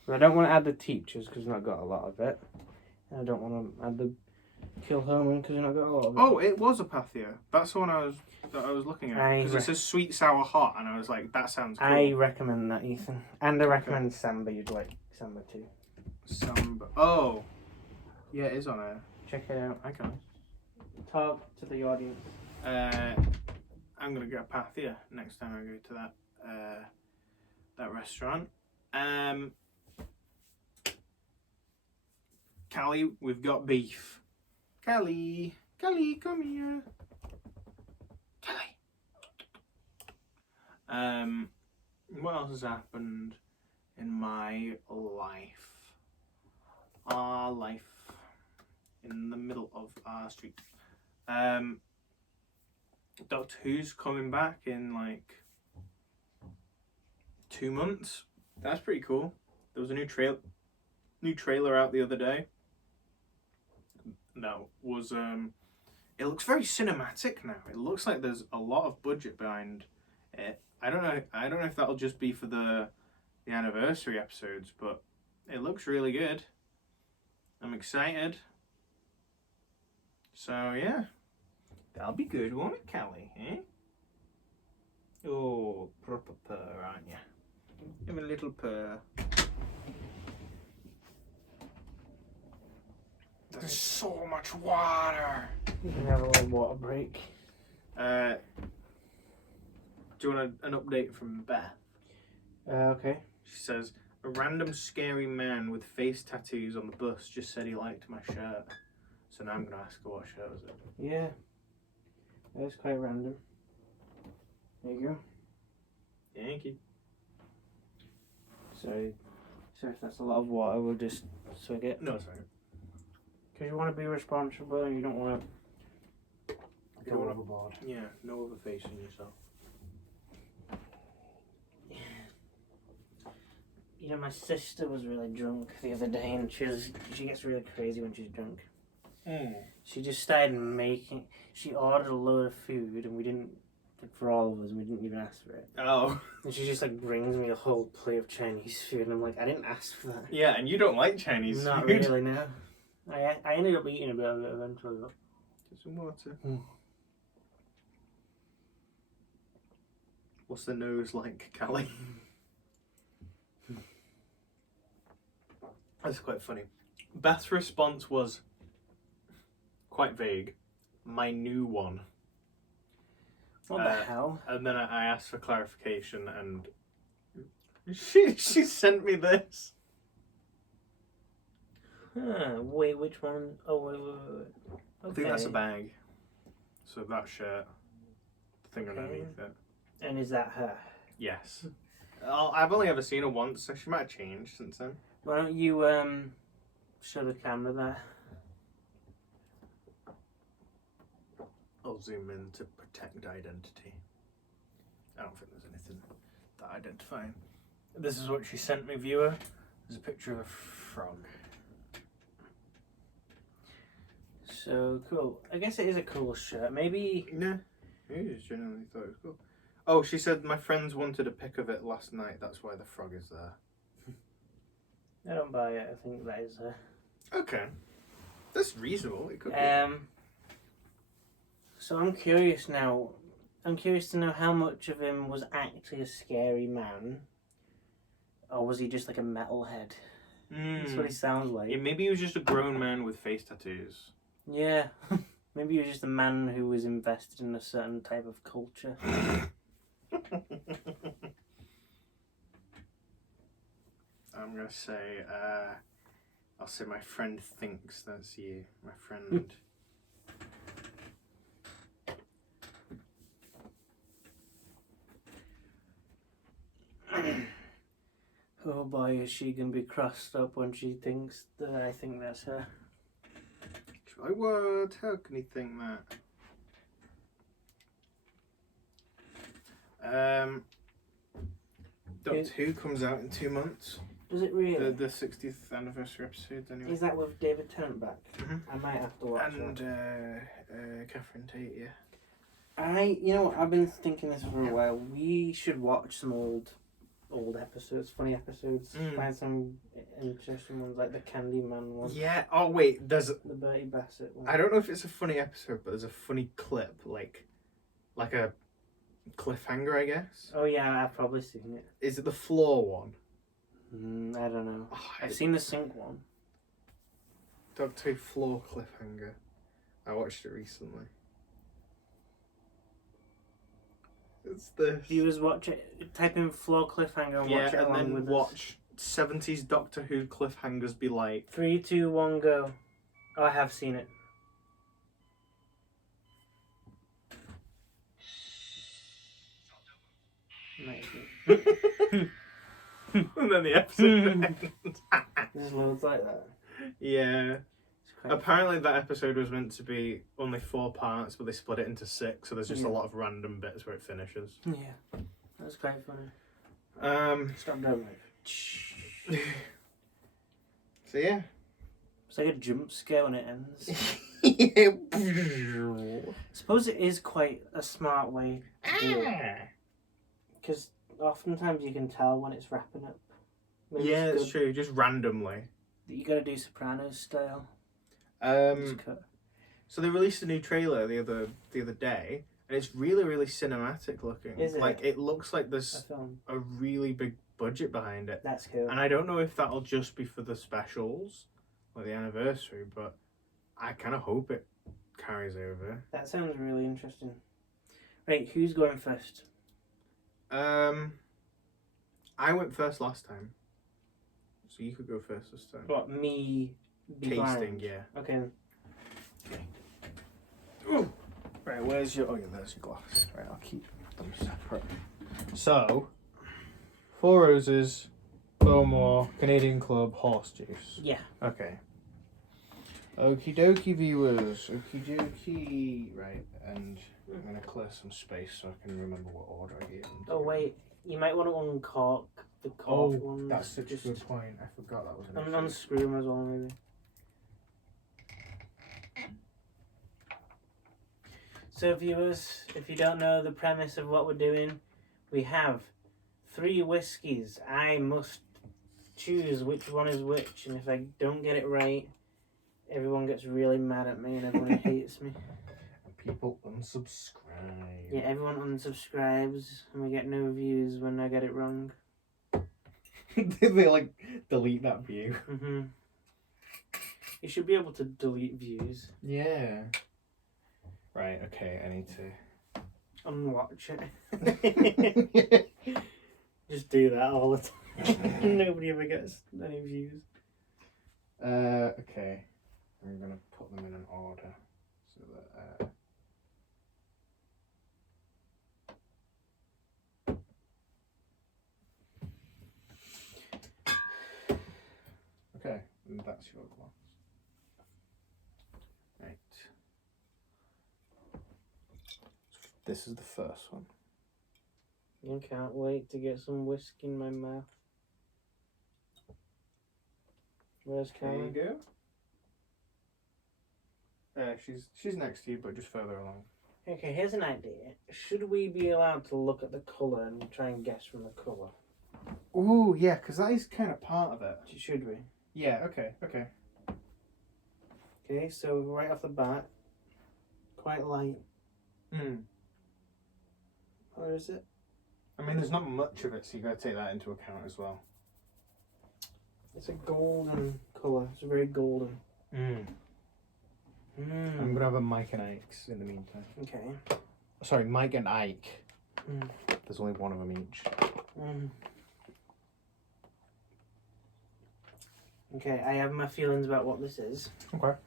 But I don't want to add the teachers because we've not got a lot of it. And I don't want to add the Kilchoman because we've not got a lot of it. Oh, it was a Pathia. That's the one I was looking at. Because it says sweet, sour, hot, and I was like, that sounds cool. I recommend that, Ethan. And I recommend Samba. You'd like Samba too. Samba. Oh. Yeah, it is on there. Check it out. Okay. Talk to the audience. I'm gonna get a Pathia next time I go to that restaurant. Callie, we've got beef. Callie, come here. Callie. What else has happened in my life? Our life in the middle of our street. Doctor Who's coming back in like 2 months. That's pretty cool. There was a new trailer out the other day. That was it looks very cinematic now. It looks like there's a lot of budget behind it. I don't know if that'll just be for the anniversary episodes, but it looks really good. I'm excited. So yeah, That'll be good, won't it, Callie? Eh? Oh, proper purr, aren't you? Give me a little purr. There's so much water. You can have a little water break. Do you want an update from Beth? Okay. She says, a random scary man with face tattoos on the bus just said he liked my shirt. So now I'm going to ask her what shirt was it. Yeah. That was quite random. There you go. Thank you. Sorry if that's a lot of water, we'll just swig it. No, sorry. Because you want to be responsible and you don't want to go wanna- overboard. Yeah, no overfacing yourself. You know, my sister was really drunk the other day, and she gets really crazy when she's drunk. She just started she ordered a load of food, and we didn't, like, for all of us, and we didn't even ask for it. Oh. And she just, like, brings me a whole plate of Chinese food, and I'm like, I didn't ask for that. Yeah, and you don't like Chinese Not food. really, no. I ended up eating a bit of it eventually, though. Get some water. Mm. What's the nose like, Callie? That's quite funny. Beth's response was quite vague. My new one. What the hell? And then I asked for clarification, and she sent me this. Wait, which one? Oh, wait. Okay. I think that's a bag. So that shirt, the thing underneath it. And is that her? Yes. I've only ever seen her once, so she might have changed since then. Why don't you show the camera there? I'll zoom in to protect identity. I don't think there's anything that identifying. This is what she sent me, viewer. There's a picture of a frog. So cool. I guess it is a cool shirt. Maybe. Yeah. Maybe just genuinely thought it was cool. Oh, she said my friends wanted a pic of it last night. That's why the frog is there. I don't buy it. I think that is her. Okay. That's reasonable. It could be. So I'm curious now. I'm curious to know how much of him was actually a scary man, or was he just like a metalhead? That's what he sounds like. Yeah, maybe he was just a grown man with face tattoos. Yeah. Maybe he was just a man who was invested in a certain type of culture. I'm gonna say, I'll say my friend thinks that's you. My friend. Oh boy, is she gonna be crossed up when she thinks that I think that's her. Try what? How can he think that? Doctor Who comes out in 2 months. Does it really? The 60th anniversary episode, anyway. Is that with David Tennant back? Mhm. I might have to watch And that. Catherine Tate, yeah. You know what, I've been thinking this for a while. We should watch some old episodes, funny episodes. Find some interesting ones, like the Candyman one. Yeah. Oh wait, there's. The Bertie Bassett one. I don't know if it's a funny episode, but there's a funny clip, like a cliffhanger, I guess. Oh yeah, I've probably seen it. Is it the floor one? I don't know. Oh, I've seen the sink one. Doctor Who floor cliffhanger. I watched it recently. It's this. Viewers, watch it. Type in floor cliffhanger and watch it and along then with watch 70s Doctor Who cliffhangers be like. 3, 2, 1, go. Oh, I have seen it. And then the episode ends. There's loads like that. Yeah. It's quite Apparently that episode was meant to be only 4 parts, but they split it into 6, so there's just a lot of random bits where it finishes. Yeah, that's quite funny. Stop doing it. So yeah. It's like a jump scare when it ends. Yeah. I suppose it is quite a smart way to do it. Because oftentimes you can tell when it's wrapping up. Maybe Yeah, it's it's true. Just randomly. You gotta do Sopranos style. Um, Just cut. So they released a new trailer the other day, and it's really cinematic looking. Is it? Like it looks like A there's film. a really big budget behind it. That's cool. And I don't know if that'll just be for the specials, like the anniversary, but I kind of hope it carries over. That sounds really interesting. Right, who's going first? I went first last time, so you could go first this time. What, me? Be Tasting, blind? yeah. Okay. Ooh. Right, where's your... Oh, yeah, there's your glass. Right, I'll keep them separate. So, Four Roses, Bowmore, Canadian Club, Horse Juice. Yeah. Okay. Okie dokie, viewers. Okie dokie. Right, and I'm going to clear some space so I can remember what order I gave them. Oh, wait. You might want to uncork the cork ones. That's such Just a good point. I forgot that was an issue. unscrew them as well, maybe. So, viewers, if you don't know the premise of what we're doing, we have 3 whiskies. I must choose which one is which, and if I don't get it right, everyone gets really mad at me and everyone hates me. People unsubscribe. Yeah, everyone unsubscribes, and we get no views when I get it wrong. They like delete that view. You should be able to delete views. Yeah. Right, okay, I need to Unwatch it. Just do that all the time. Nobody ever gets any views. Okay. I'm gonna put them in an order so that okay, and that's your glass. Right. This is the first one. I can't wait to get some whiskey in my mouth. Where's There you Karen? go. She's next to you, but just further along. Okay, here's an idea. Should we be allowed to look at the colour and try and guess from the colour? Ooh, yeah, because that is kind of part of it. Should we? Yeah, okay. Okay, so right off the bat, quite light. Where is it? I mean, there's not much of it, so you got to take that into account as well. It's a golden colour. It's very golden. I'm going to have a Mike and Ike's in the meantime. Okay. Sorry, Mike and Ike. There's only one of them each. Okay, I have my feelings about what this is. Okay.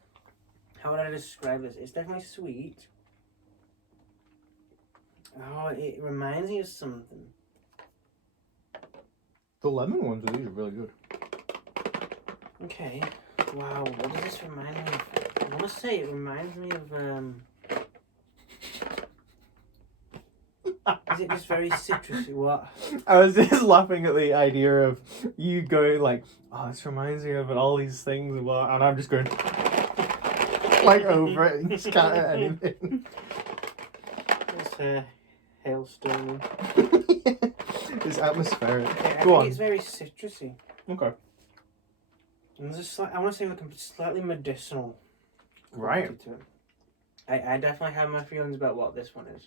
How would I describe this? It's definitely sweet. Oh, it reminds me of something. The lemon ones are usually really good. Okay. Wow, what does this remind me of? I want to say it reminds me of, is it just very citrusy? What? I was just laughing at the idea of you going like, oh, this reminds me of all these things, and I'm just going like over it and just can't hit anything. It's hailstone. It's atmospheric. Okay, I Go think on. it's very citrusy. Okay. And there's I want to say like a slightly medicinal Right. quality to it. I definitely have my feelings about what this one is.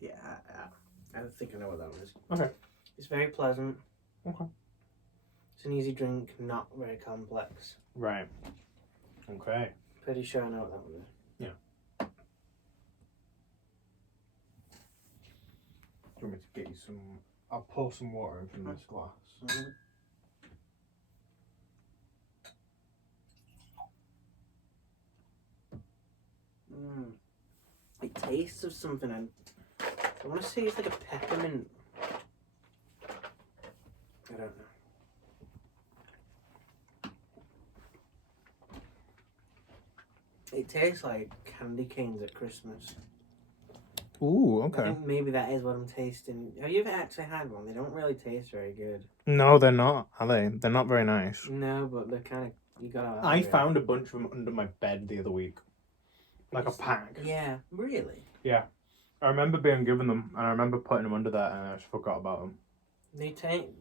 Yeah, I think I know what that one is. Okay. It's very pleasant. Okay. It's an easy drink, not very complex. Right. Okay. Pretty sure I know what that one is. Yeah. Do you want me to get you some? I'll pour some water in from this glass. It tastes of something. I want to say it's like a peppermint. I don't know. It tastes like candy canes at Christmas. Ooh, I okay. think maybe that is what I'm tasting. Have you ever actually had one? They don't really taste very good. No, they're not, are they? They're not very nice. No, but they're kind of, you gotta. I found a bunch of them under my bed the other week. Like a pack. Yeah, really? Yeah. I remember being given them, and I remember putting them under that, and I just forgot about them. They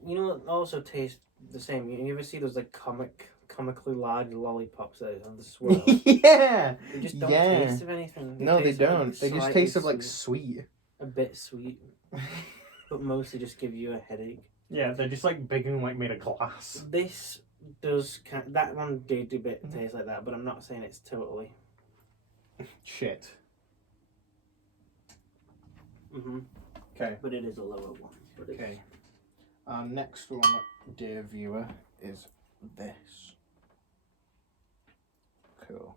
you know what also taste the same? You ever see those like comically large lollipops that have the swirl? Yeah! They just don't taste of anything. They don't. Like They just taste of like sweet. A bit sweet. But mostly just give you a headache. Yeah, they're just like big and like made of glass. This does that one did a bit taste like that, but I'm not saying it's totally shit. Okay. But it is a lower one. Okay. Our next one, dear viewer, is this. Cool.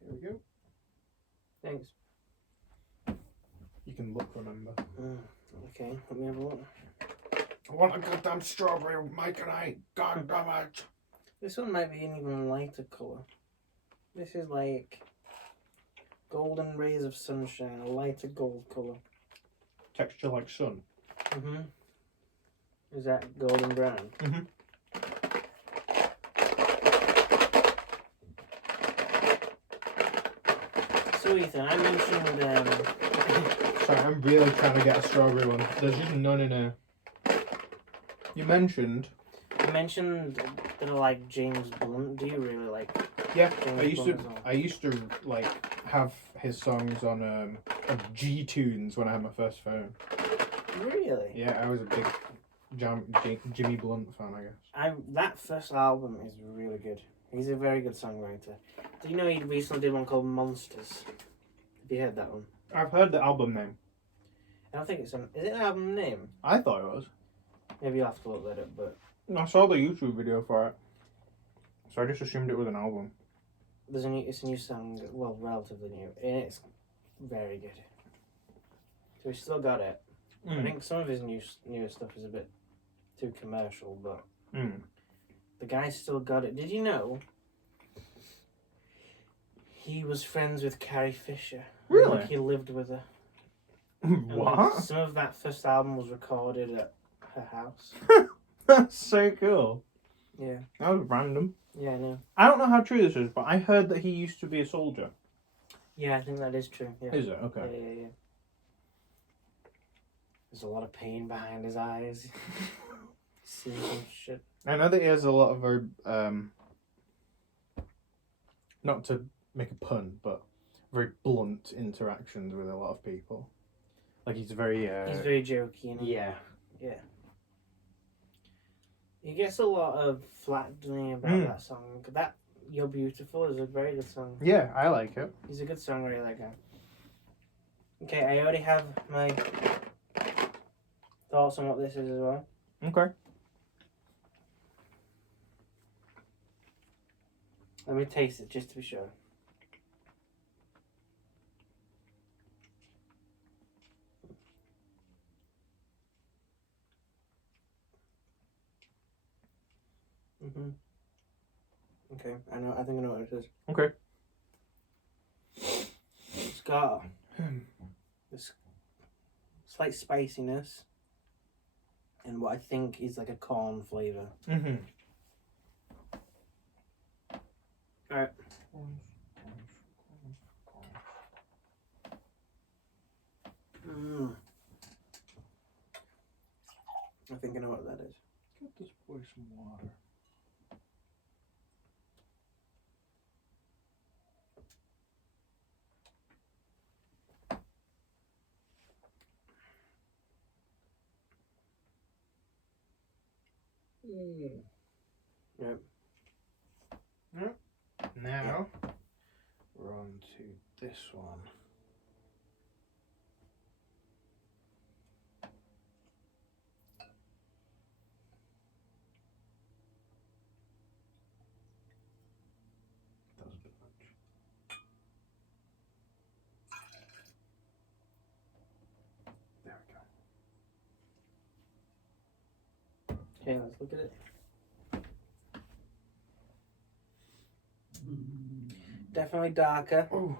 Here we go. Thanks. You can look, remember. Okay, let me have a look. I want a goddamn strawberry, Mike and I. God damn it. This one might be an even lighter colour. This is like golden rays of sunshine, a lighter gold colour. Texture like sun. Is that golden brown? So Ethan, I mentioned Sorry, I'm really trying to get a strawberry one. There's just none in here. You mentioned that I like James Blunt. Do you really like? Yeah, James Blunt as well? I used to like have his songs on G Tunes when I had my first phone. Really? Yeah, I was a big Jimmy Blunt fan, I guess. That first album is really good. He's a very good songwriter. Do you know he recently did one called Monsters? Have you heard that one? I've heard the album name. I don't think is it an album name? I thought it was. Maybe you'll have to look that up, but I saw the YouTube video for it, so I just assumed it was an album. it's a new song, well, relatively new, and it's very good. So he's still got it. I think some of his newer stuff is a bit too commercial, but the guy's still got it. Did you know he was friends with Carrie Fisher? Really? Like he lived with her. What? Like, some of that first album was recorded at her house. That's so cool. Yeah. That was random. Yeah, I know. I don't know how true this is, but I heard that he used to be a soldier. Yeah, I think that is true. Yeah. Is it? Okay. Yeah. There's a lot of pain behind his eyes. Seeing some shit. I know that he has a lot of very, not to make a pun, but very blunt interactions with a lot of people. Like he's very jokey. You know? Yeah. Yeah. He gets a lot of flack, doesn't he, about that song. That You're Beautiful is a very good song. Yeah, I like it. He's a good songwriter, that guy. Okay, I already have my thoughts on what this is as well. Okay. Let me taste it just to be sure. Okay, I think I know what it is. Okay. It's got this slight spiciness and what I think is like a corn flavour. Alright. I think I know what that is. Get this boy some water. Yep. Now, we're on to this one. That was a bit much. There we go. Okay, let's look at it. Definitely darker. Oh.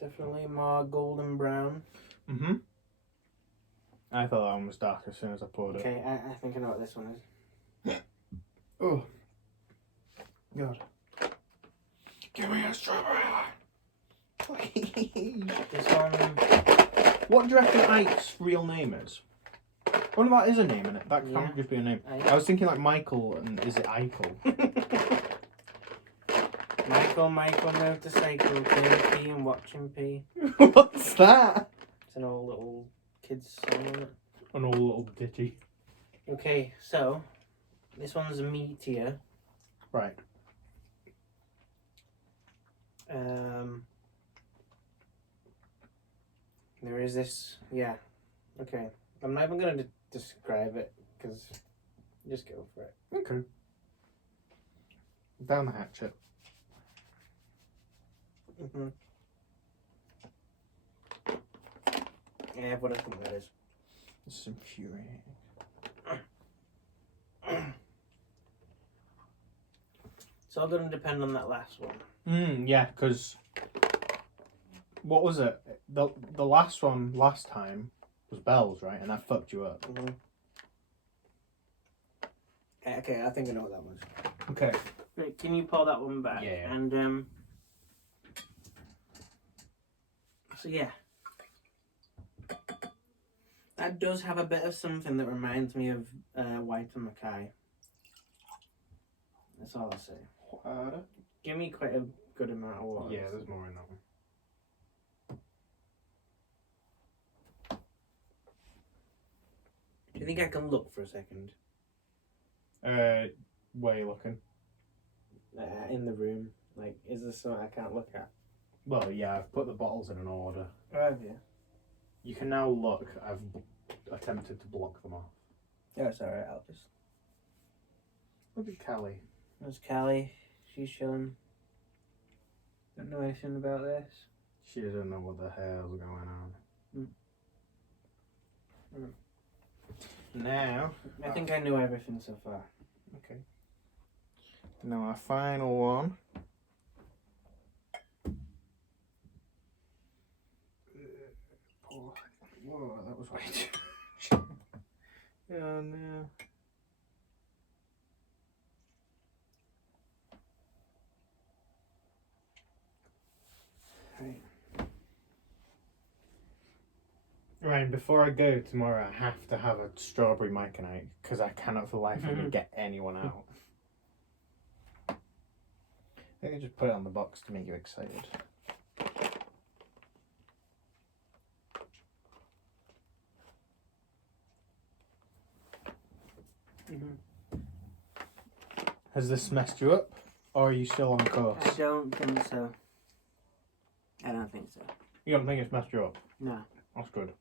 Definitely more golden brown. Mhm. I thought that one was dark as soon as I poured it. Okay, I think I know what this one is. Oh. God. Give me a strawberry. Please. This one. What do you reckon Ike's real name is? What if that is a name in it? That Yeah. can't just be a name. Ike. I was thinking like Michael, and is it Eichel? Michael motorcycle, pee and watching pee. What's that? It's an old little kids song, isn't it? An old little ditty. Okay, so this one's a meteor. Right. There is this. Yeah. Okay. I'm not even gonna describe it because just go for it. Okay. Down the hatchet. Mhm. Yeah, what I think that is. This is infuriating. It's all gonna depend on that last one. Yeah, because what was it? The last one last time was bells, right? And that fucked you up. Mm-hmm. Okay, I think I know what that was. Okay. Right, can you pull that one back? Yeah. And so yeah, that does have a bit of something that reminds me of White and Mackay. That's all I'll say. Give me quite a good amount of water. Yeah, there's more in that one. Do you think I can look for a second? Where are you looking? In the room, like, is there something I can't look at? Well, yeah, I've put the bottles in an order. Oh, have you? You can now look. I've attempted to block them off. Yeah, it's alright. I'll just. Look at Callie. There's Callie. She's chilling. Don't know anything about this. She doesn't know what the hell's going on. Now, I think I know everything so far. okay. Now our final one. Whoa, that was way too much. Oh no. Right. Ryan, before I go tomorrow, I have to have a strawberry Mike and Ike because I cannot for the life of me get anyone out. I think I just put it on the box to make you excited. Has this messed you up, or are you still on course? I don't think so. I don't think so. You don't think it's messed you up? No. That's good.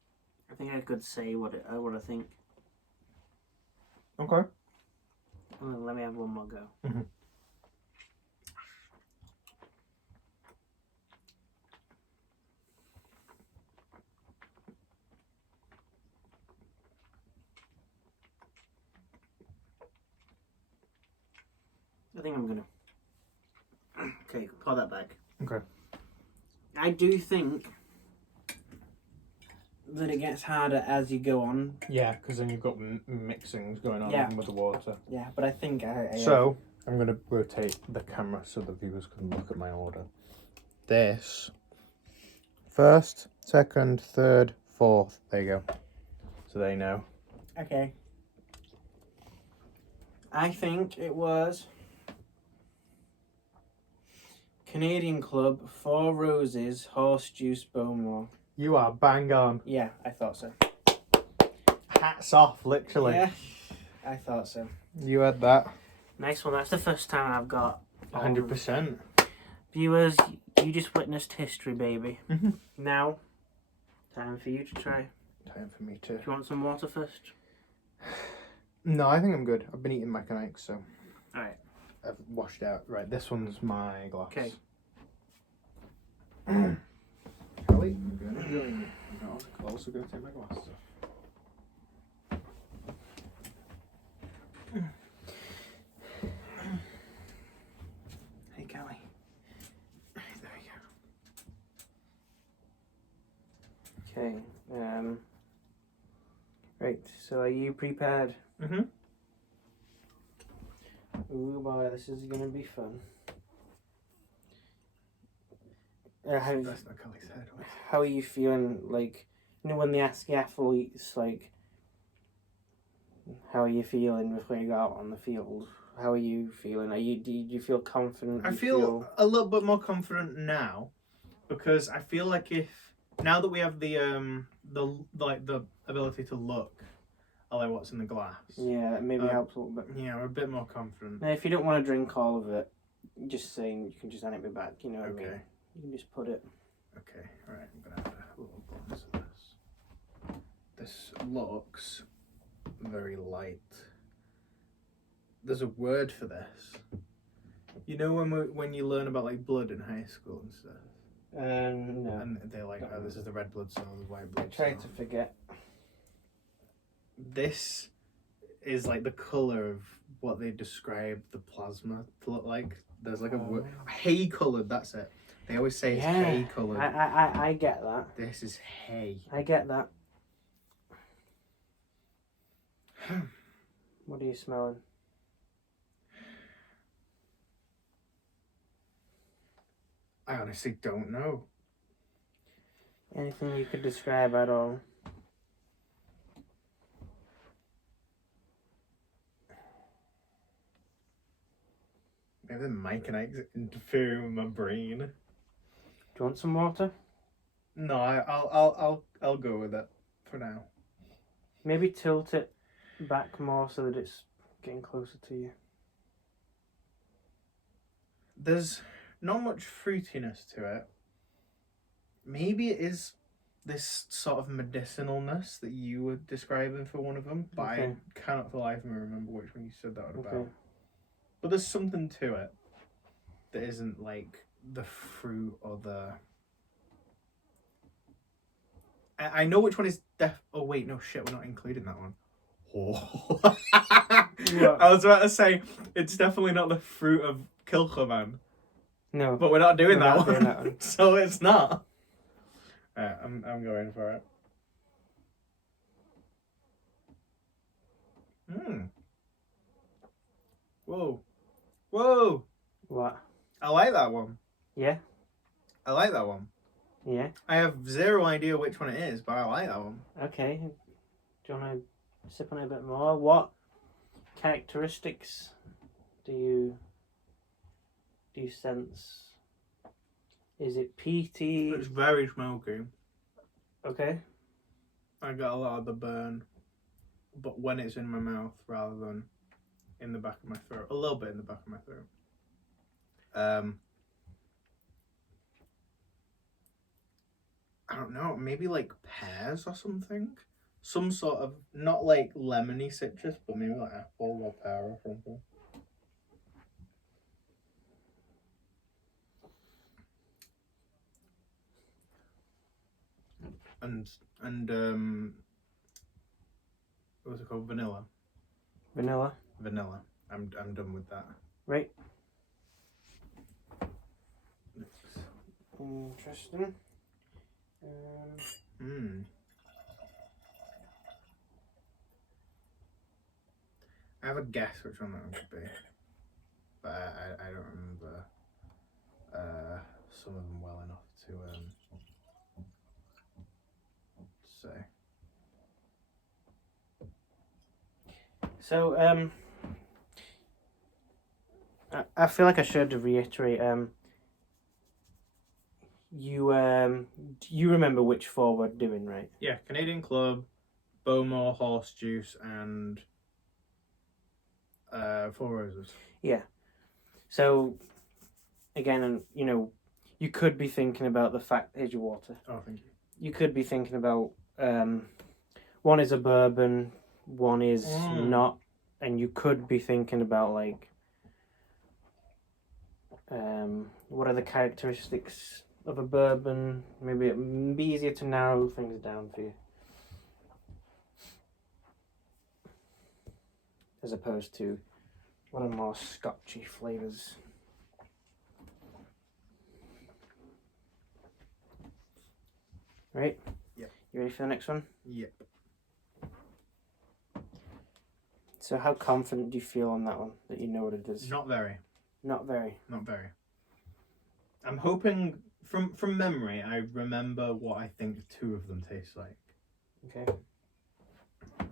I think I could say what I think. Okay. Let me have one more go. Mm-hmm. I think I'm gonna. Okay, pull that back. Okay. I do think that it gets harder as you go on. Yeah, because then you've got mixings going on Yeah. even with the water. Yeah, but I think I So, I'm going to rotate the camera so the viewers can look at my order. This. First, second, third, fourth. There you go. So they know. Okay. I think it was Canadian Club, 4 Roses, Horse Juice, Bowmore. You are bang on. Yeah, I thought so. Hats off, literally. Yeah, I thought so. You had that. Nice one. That's the first time I've got 100%. Viewers, you just witnessed history, baby. Mm-hmm. Now, time for you to try. Time for me to... Do you want some water first? No, I think I'm good. I've been eating mechanics, so... Alright. I've washed out. Right, this one's my glass. Okay. Kelly, I'm going to join you. I'm also going to take my glasses off. Hey, Callie. Okay. Right. So are you prepared? Mhm. Ooh boy, this is gonna be fun. That's not Kelly's head. How are you feeling? Like, you know, when they ask the athletes, like, how are you feeling before you go out on the field? How are you feeling? Do you feel confident? I You feel a little bit more confident now, because I feel like now that we have the ability to look at like what's in the glass. Yeah, that maybe helps a little bit. Yeah, we're a bit more confident. Now, if you don't want to drink all of it, just saying, you can just hand it me back. You know what I mean? Okay. You can just put it. Okay. All right. I'm gonna have a little glance at this. This looks very light. There's a word for this. You know when you learn about like blood in high school and stuff. No. And they're like, oh, this is the red blood cell, the white blood I try cell. to forget. This is like the color of what they describe the plasma to look like. There's like a word, hay colored. That's it. They always say it's hay colored. I get that. This is hay. I get that. What are you smelling? I honestly don't know. Anything you could describe at all? Maybe the mic and I interfering with my brain. Do you want some water? No, I'll go with it for now. Maybe tilt it back more so that it's getting closer to you. There's not much fruitiness to it. Maybe it is this sort of medicinalness that you were describing for one of them, but Okay. I cannot for the life of me remember which one you said that about. Okay. But there's something to it that isn't like the fruit or the... I know which one is oh wait, no shit, we're not including that one. Oh. I was about to say, it's definitely not the fruit of Kilchoman. No. But we're not doing, We're that, not one. doing that one. So it's not. I'm going for it. Whoa. Whoa. What? I like that one. Yeah? I like that one. Yeah? I have zero idea which one it is, but I like that one. Okay. Do you want to sip on it a bit more? What characteristics do you sense? Is it peaty? It's very smoky. Okay. I got a lot of the burn, but when it's in my mouth rather than in the back of my throat. A little bit in the back of my throat. I don't know, maybe like pears or something? Some sort of, not like lemony citrus, but maybe like apple or pear or something. And what's it called? Vanilla. Vanilla. Vanilla. I'm done with that. Right. Interesting. I have a guess which one that would be, but I don't remember some of them well enough to say. So I feel like I should reiterate. You remember which four we're doing, right? Yeah, Canadian Club, Bowmore, Horse Juice, and Four Roses. Yeah. So again, you know, you could be thinking about the fact. Here's your water. Oh, thank you. You could be thinking about one is a bourbon, one is not, and you could be thinking about like what are the characteristics of a bourbon? Maybe it'd be easier to narrow things down for you, as opposed to what are more scotchy flavours. Right? Yeah. You ready for the next one? Yep. So how confident do you feel on that one, that you know what it is? Not very. Not very. Not very. I'm hoping, from memory, I remember what I think 2 of them taste like. Okay. I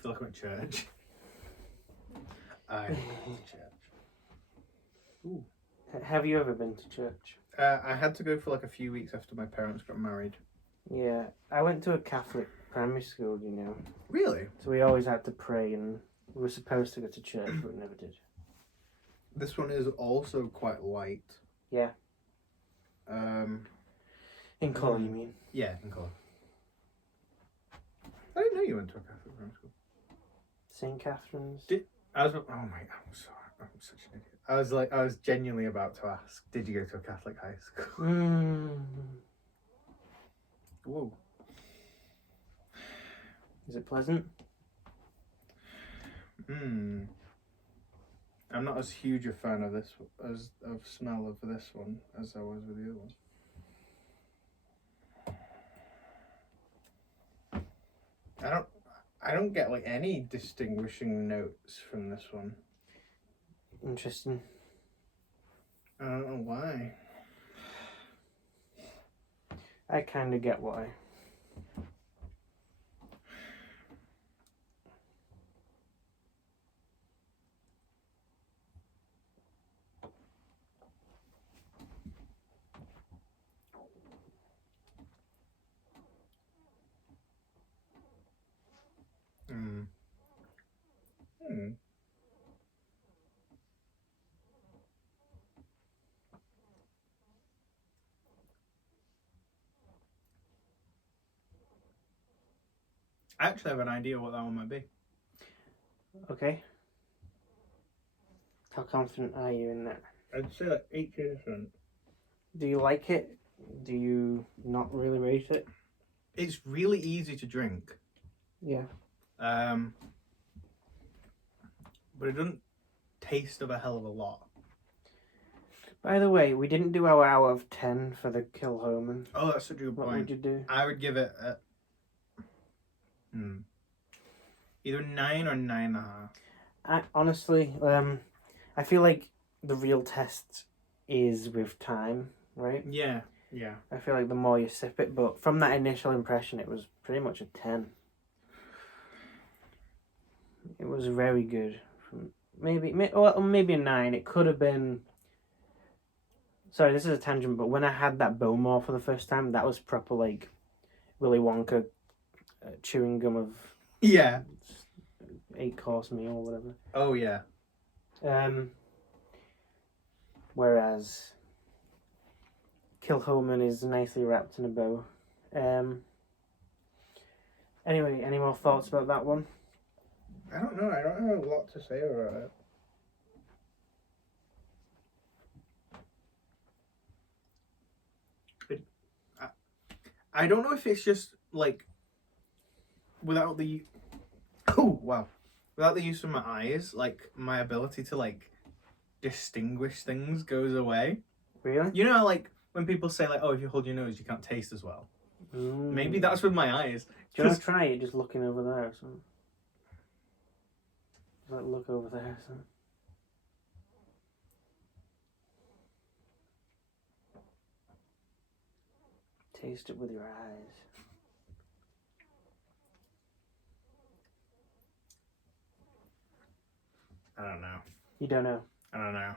feel like I'm at church. I went to church. Ooh. Have you ever been to church? I had to go for like a few weeks after my parents got married. Yeah, I went to a Catholic primary school, you know. Really? So we always had to pray, and we were supposed to go to church, but we never did. This one is also quite light. Yeah. In colour, you mean? Yeah, in colour. I didn't know you went to a Catholic primary school. St. Catherine's. I'm sorry, I'm such an idiot. I was genuinely about to ask, did you go to a Catholic high school? Whoa. Is it pleasant? I'm not as huge a fan of this of smell of this one as I was with the other one. I don't get like any distinguishing notes from this one. Interesting. I don't know why. I kind of get why. I actually have an idea what that one might be. Okay. How confident are you in that? I'd say like 80%. Do you like it? Do you not really rate it? It's really easy to drink. Yeah. But it doesn't taste of a hell of a lot. By the way, we didn't do our out of 10 for the Kilchoman. Oh, that's such a good point. What would you do? I would give it a either 9 or 9.5. Honestly, I feel like the real test is with time, right? Yeah. I feel like the more you sip it, but from that initial impression, it was pretty much a 10. It was very good. Maybe a 9. It could have been. Sorry, this is a tangent, but when I had that Bowmore for the first time, that was proper like Willy Wonka chewing gum of 8-course meal or whatever. Oh yeah. Whereas Kilchoman is nicely wrapped in a bow. Anyway, any more thoughts about that one? I don't know. I don't have a lot to say about it. I don't know if it's just like without the without the use of my eyes, like my ability to like distinguish things goes away. Really? You know, like when people say like, oh, if you hold your nose, you can't taste as well. Maybe that's with my eyes. Do you want to try it? Just looking over there or something. Just like look over there or something. Taste it with your eyes. I don't know. You don't know? I don't know.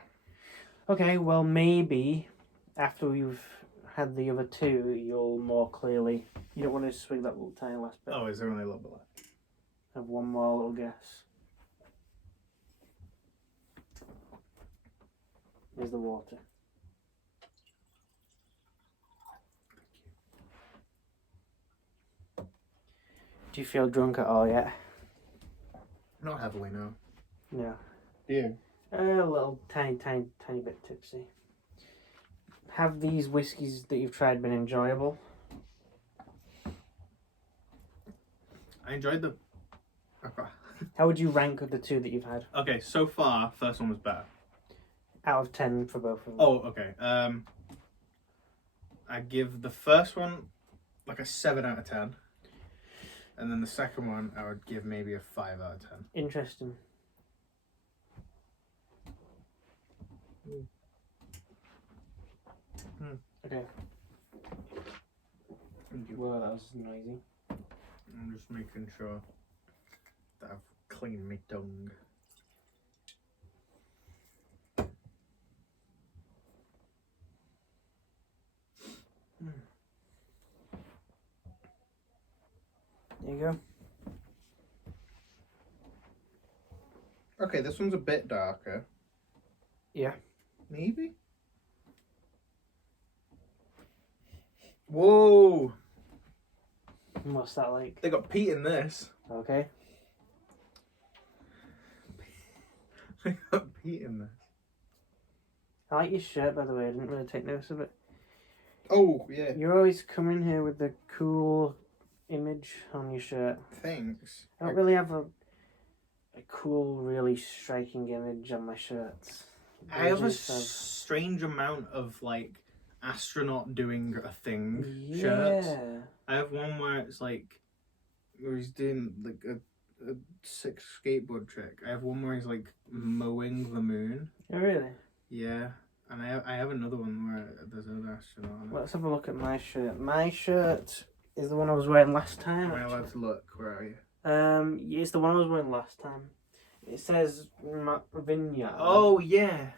Okay, well maybe after we've had the other 2, you'll more clearly... You don't want to swig that little tiny last bit. Oh, is there only a little bit left? Have one more little guess. Here's the water. Do you feel drunk at all yet? Not heavily, no. No. Yeah. A little tiny bit tipsy. Have these whiskies that you've tried been enjoyable? I enjoyed them. Okay. How would you rank the 2 that you've had? Okay, so far, first one was better. Out of 10 for both of them. Oh, okay. I give the first one like a 7 out of 10. And then the second one, I would give maybe a 5 out of 10. Interesting. Okay. Well, that was noisy. I'm just making sure that I've cleaned my tongue. There you go. Okay, this one's a bit darker. Yeah. Maybe? Whoa! What's that like? They got peat in this. Okay. They got peat in this. I like your shirt, by the way. I didn't really take notice of it. Oh, yeah. You always come in here with the cool image on your shirt. Thanks. I don't really have a cool, really striking image on my shirts. I have a Usually strange amount of, like, astronaut doing a thing yeah. shirts. I have one where it's like, where he's doing like a sick skateboard trick. I have one where he's like mowing the moon. Oh, really? Yeah. And I have another one where there's another astronaut on it. Let's have a look at my shirt. My shirt is the one I was wearing last time. Am I allowed to look? Where are you? Yeah, it's the one I was wearing last time. It says Vineyard. Oh, yeah.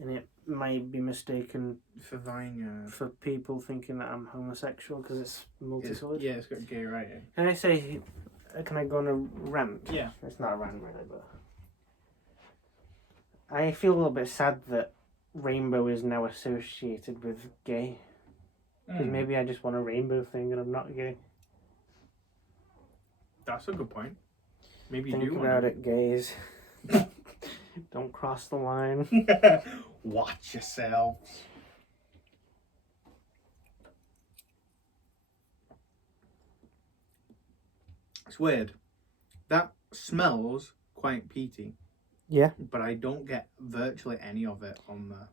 And it might be mistaken For Vineyard. for people thinking that I'm homosexual because it's multicolored. Yeah, it's got gay writing. Can I say, can I go on a rant? Yeah. It's not a rant really, but I feel a little bit sad that rainbow is now associated with gay. Because maybe I just want a rainbow thing and I'm not gay. That's a good point. Maybe you Think do about want it, gays. Don't cross the line. Watch yourselves. It's weird. That smells quite peaty. Yeah. But I don't get virtually any of it on the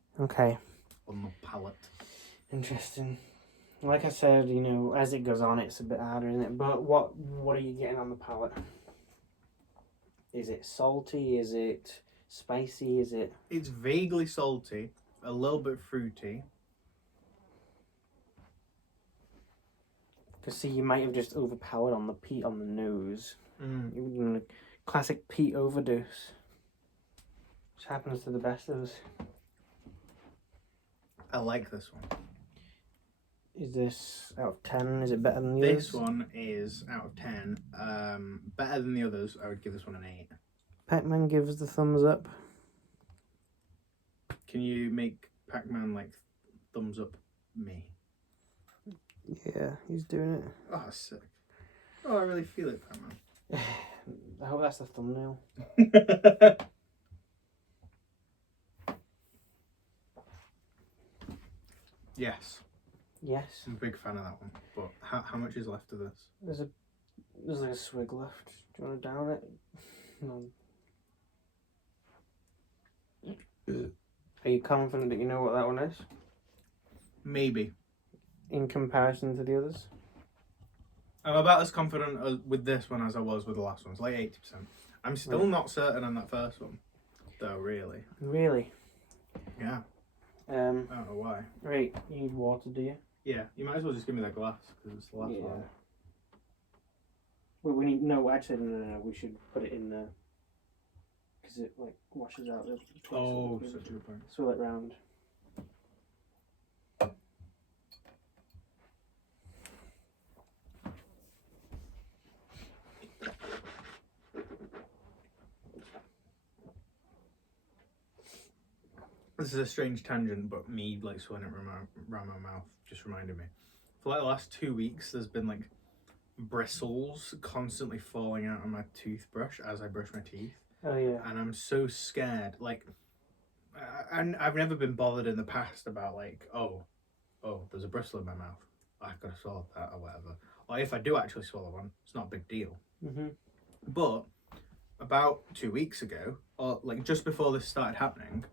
palate. Interesting. Like I said, you know, as it goes on, it's a bit harder, isn't it? But what are you getting on the palate? Is it salty? Is it spicy? Is it? It's vaguely salty, a little bit fruity. Because see, you might have just overpowered on the peat on the nose. Mm. Classic peat overdose. Which happens to the best of us. I like this one. Is this out of 10? Is it better than the others? This one is out of 10. Better than the others. I would give this one an 8. Pac-Man gives the thumbs up. Can you make Pac-Man like thumbs up me? Yeah, he's doing it. Oh, sick. Oh, I really feel it, Pac-Man. I hope that's the thumbnail. Yes. Yes. I'm a big fan of that one. But how much is left of this? There's like a swig left. Do you want to down it? No. Are you confident that you know what that one is? Maybe. In comparison to the others? I'm about as confident with this one as I was with the last one. It's like 80%. I'm still not certain on that first one, though, really. Really? Yeah. I don't know why. Right, you need water, do you? Yeah, you might as well just give me that glass, because it's the last one. Well, we need... No, actually, no. We should put it in there. Because it, like, washes out the... Oh, such a good point. Swirl it round. This is a strange tangent, but me like swirling it around my mouth just reminded me. For like the last 2 weeks, there's been like bristles constantly falling out of my toothbrush as I brush my teeth. Oh yeah. And I'm so scared. Like, I've never been bothered in the past about like, oh, there's a bristle in my mouth. I've got to swallow that or whatever. Or if I do actually swallow one, it's not a big deal. Mm-hmm. But about 2 weeks ago, or like just before this started happening,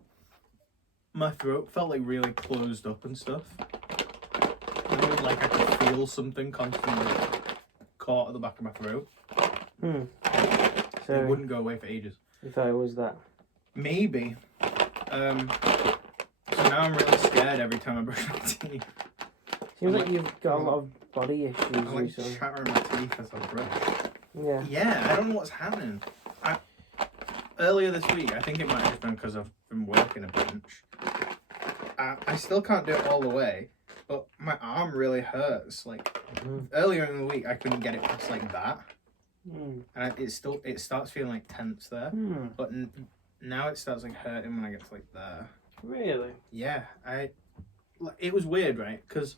my throat felt like really closed up and stuff. And felt like I could feel something constantly caught at the back of my throat. So it wouldn't go away for ages. You thought it was that? Maybe. So now I'm really scared every time I brush my teeth. Seems like you've got a lot of body issues I like recently. chattering my teeth as I brush. Yeah. Yeah, I don't know what's happening. Earlier this week, I think it might have been because I've been working a bunch. I still can't do it all the way, but my arm really hurts. Like earlier in the week, I couldn't get it past like that, and it starts feeling like tense there. But now it starts like hurting when I get to like there. Really? Yeah, it was weird, right? Because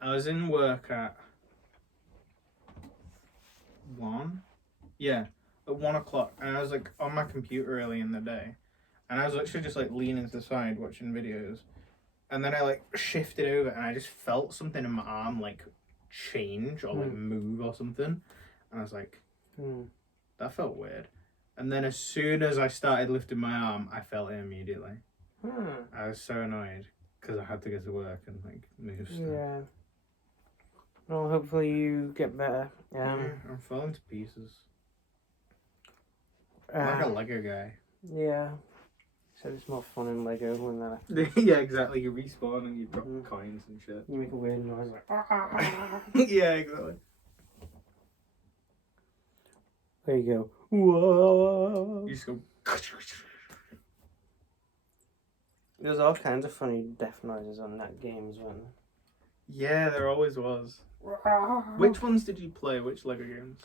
I was in work at 1. Yeah, at 1 o'clock, and I was like on my computer early in the day, and I was literally just like leaning to the side watching videos, and then I like shifted over, and I just felt something in my arm like change or like move or something, and I was like, that felt weird. And then as soon as I started lifting my arm, I felt it immediately. I was so annoyed because I had to get to work and like move stuff. Yeah. Well, hopefully you get better. I'm falling to pieces. I'm like a Lego guy. Yeah. So it's more fun in Lego when that. Yeah, exactly. You respawn and you drop coins and shit. You make a weird noise like. Yeah, exactly. There you go. Whoa. You just go. There's all kinds of funny death noises on that games, weren't there? Yeah, there always was. Which ones did you play? Which Lego games?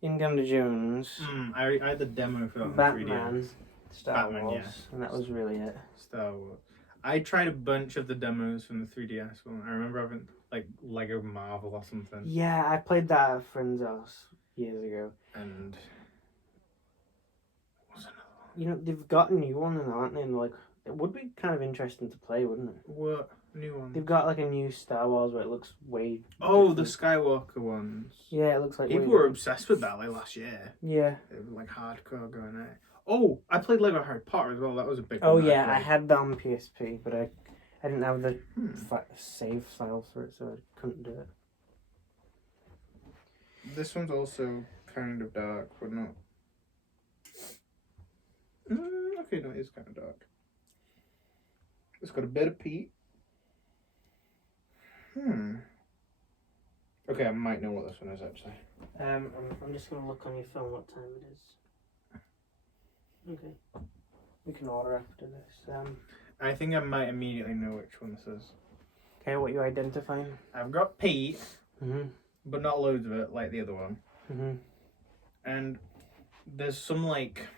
Indiana Jones. I had the demo for that. Batman. Star Batman, Wars. yeah. And that was really it. Star Wars. I tried a bunch of the demos from the 3DS one. I remember having like Lego Marvel or something. Yeah, I played that at a friend's house years ago. And what was another one? You know, they've got a new one now, aren't they? And like, it would be kind of interesting to play, wouldn't it? What new one? They've got like a new Star Wars where it looks way. Oh, different. the Skywalker ones. Yeah, it looks like. People were obsessed with that like last year. Yeah. It was like hardcore going out. Oh, I played Lego Harry Potter as well. That was a big one. Oh yeah, I had that on PSP, but I didn't have the save file for it, so I couldn't do it. This one's also kind of dark, but not. Okay, no, it is kind of dark. It's got a bit of peat. Okay, I might know what this one is actually. I'm just gonna look on your phone what time it is. Okay. We can order after this. I think I might immediately know which one this is. Okay, what you identifying? I've got peat, but not loads of it like the other one. And there's some like,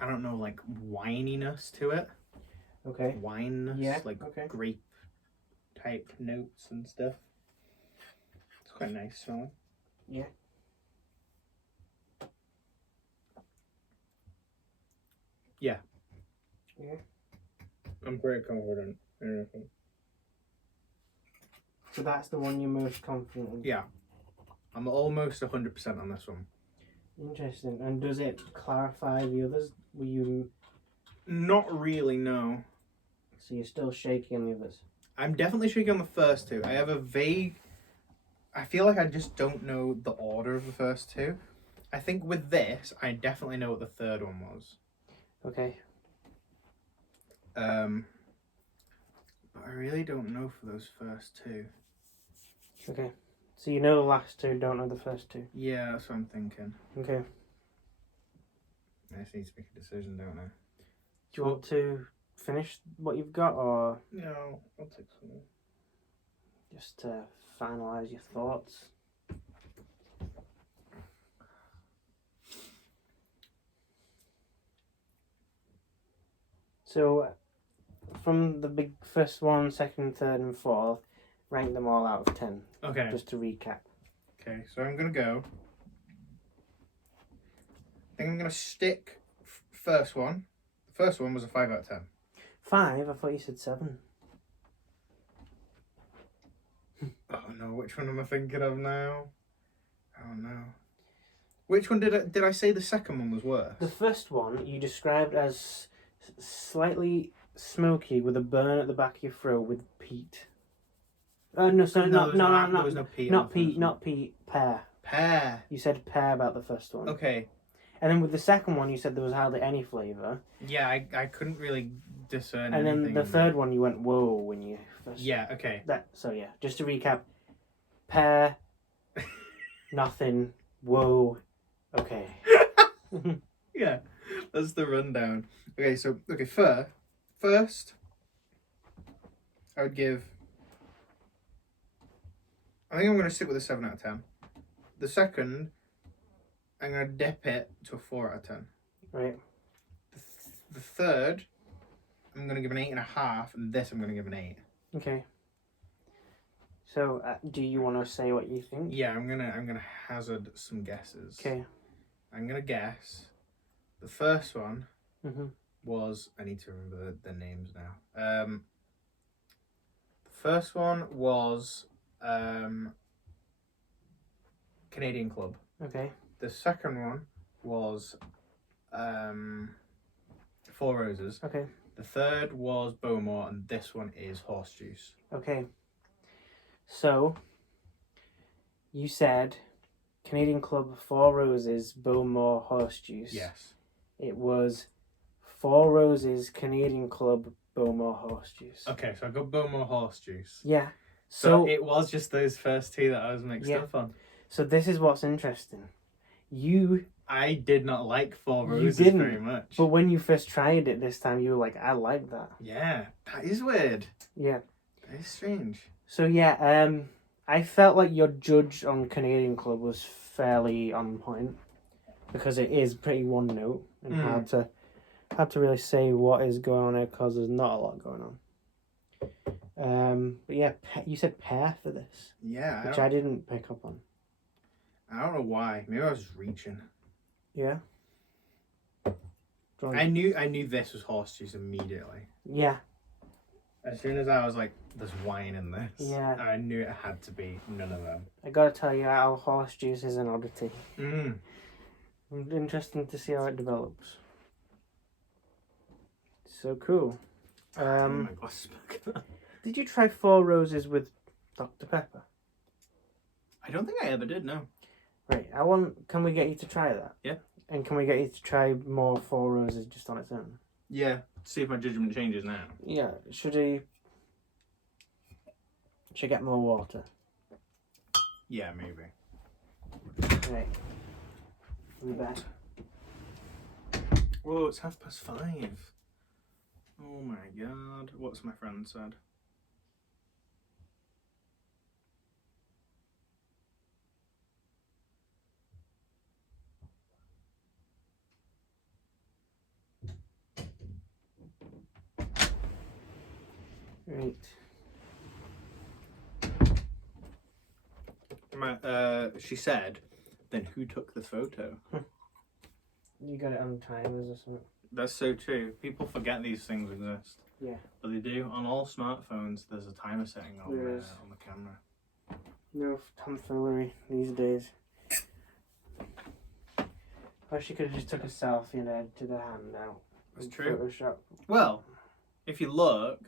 I don't know, like wininess to it. Okay. Wineness, yeah, like okay. grape type notes and stuff. It's quite nice smelling. Yeah. Yeah. Yeah. I'm pretty confident in everything. So that's the one you're most confident in? Yeah. I'm almost 100% on this one. Interesting. And does it clarify the others? Were you... Not really, no. So you're still shaky on the others? I'm definitely shaky on the first two. I have a vague... I feel like I just don't know the order of the first two. I think with this, I definitely know what the third one was. Okay. But I really don't know for those first two. Okay. So you know the last two, don't know the first two? Yeah, that's what I'm thinking. Okay. I just need to make a decision, don't I? Do you want to finish what you've got, or No, I'll take some more. just to finalise your thoughts? So, from the big first one, second, third, and fourth, rank them all out of 10. Okay. Just to recap. Okay, so I'm gonna go. I think I'm gonna stick first one. The first one was a 5 out of 10. 5? I thought you said 7. Oh no, which one am I thinking of now? Oh no. Which one did I say the second one was worse? The first one you described as slightly smoky with a burn at the back of your throat with peat. No, sorry, No, there was no, no peat. not peat, not peat. Pear. Pear. You said pear about the first one. Okay. And then with the second one, you said there was hardly any flavour. Yeah, I couldn't really discern And anything. then the third one, you went whoa when you first. Yeah. Okay. So yeah, just to recap: pear, nothing, whoa, okay. Yeah, that's the rundown. Okay, so first, I would give. I think I'm going to stick with a 7 out of 10. The second, I'm going to dip it to a 4 out of 10. Right. The third, I'm going to give an 8.5, and this I'm going to give an 8. Okay. So, do you want to say what you think? Yeah, I'm gonna hazard some guesses. Okay. I'm gonna guess. The first one Mm-hmm. was, I need to remember the names now. The first one was Canadian Club. Okay. The second one was Four Roses. Okay. The third was Bowmore, and this one is Horse Juice. Okay. So, you said Canadian Club, Four Roses, Bowmore, Horse Juice. Yes. It was Four Roses, Canadian Club, Bowmore, Horse Juice. Okay, so I got Bowmore Horse Juice. Yeah. So it was just those first two that I was mixed Yeah. up on. So this is what's interesting. I did not like Four Roses didn't, very much. But when you first tried it this time, you were like, I like that. Yeah, that is weird. Yeah. That is strange. So yeah, I felt like your judge on Canadian Club was fairly on point because it is pretty one note and hard to really say what is going on here because there's not a lot going on. But yeah, you said pear for this. Yeah, which I didn't pick up on. I don't know why. Maybe I was just reaching. Yeah. I knew this was horse juice immediately. Yeah. As soon as I was like, there's wine in this. Yeah. I knew it had to be none of them. I gotta tell you, our horse juice is an oddity. Mm. Interesting to see how it develops. So cool. My glasses back. Did you try Four Roses with Dr. Pepper? I don't think I ever did, no. Right, can we get you to try that? Yeah. And can we get you to try more Four Roses just on its own? Yeah, see if my judgment changes now. Yeah, should I get more water? Yeah, maybe. Right. We'll be back. Whoa, it's 5:30. Oh my god. What's my friend said? Right. She said, then who took the photo? You got it on timers or something? That's so true. People forget these things exist. Yeah. But they do. On all smartphones, there's a timer setting on There is. On the camera. No tomfoolery these days. Or she could have just took a selfie and edited her hand out. That's true. Photoshop. Well, if you look,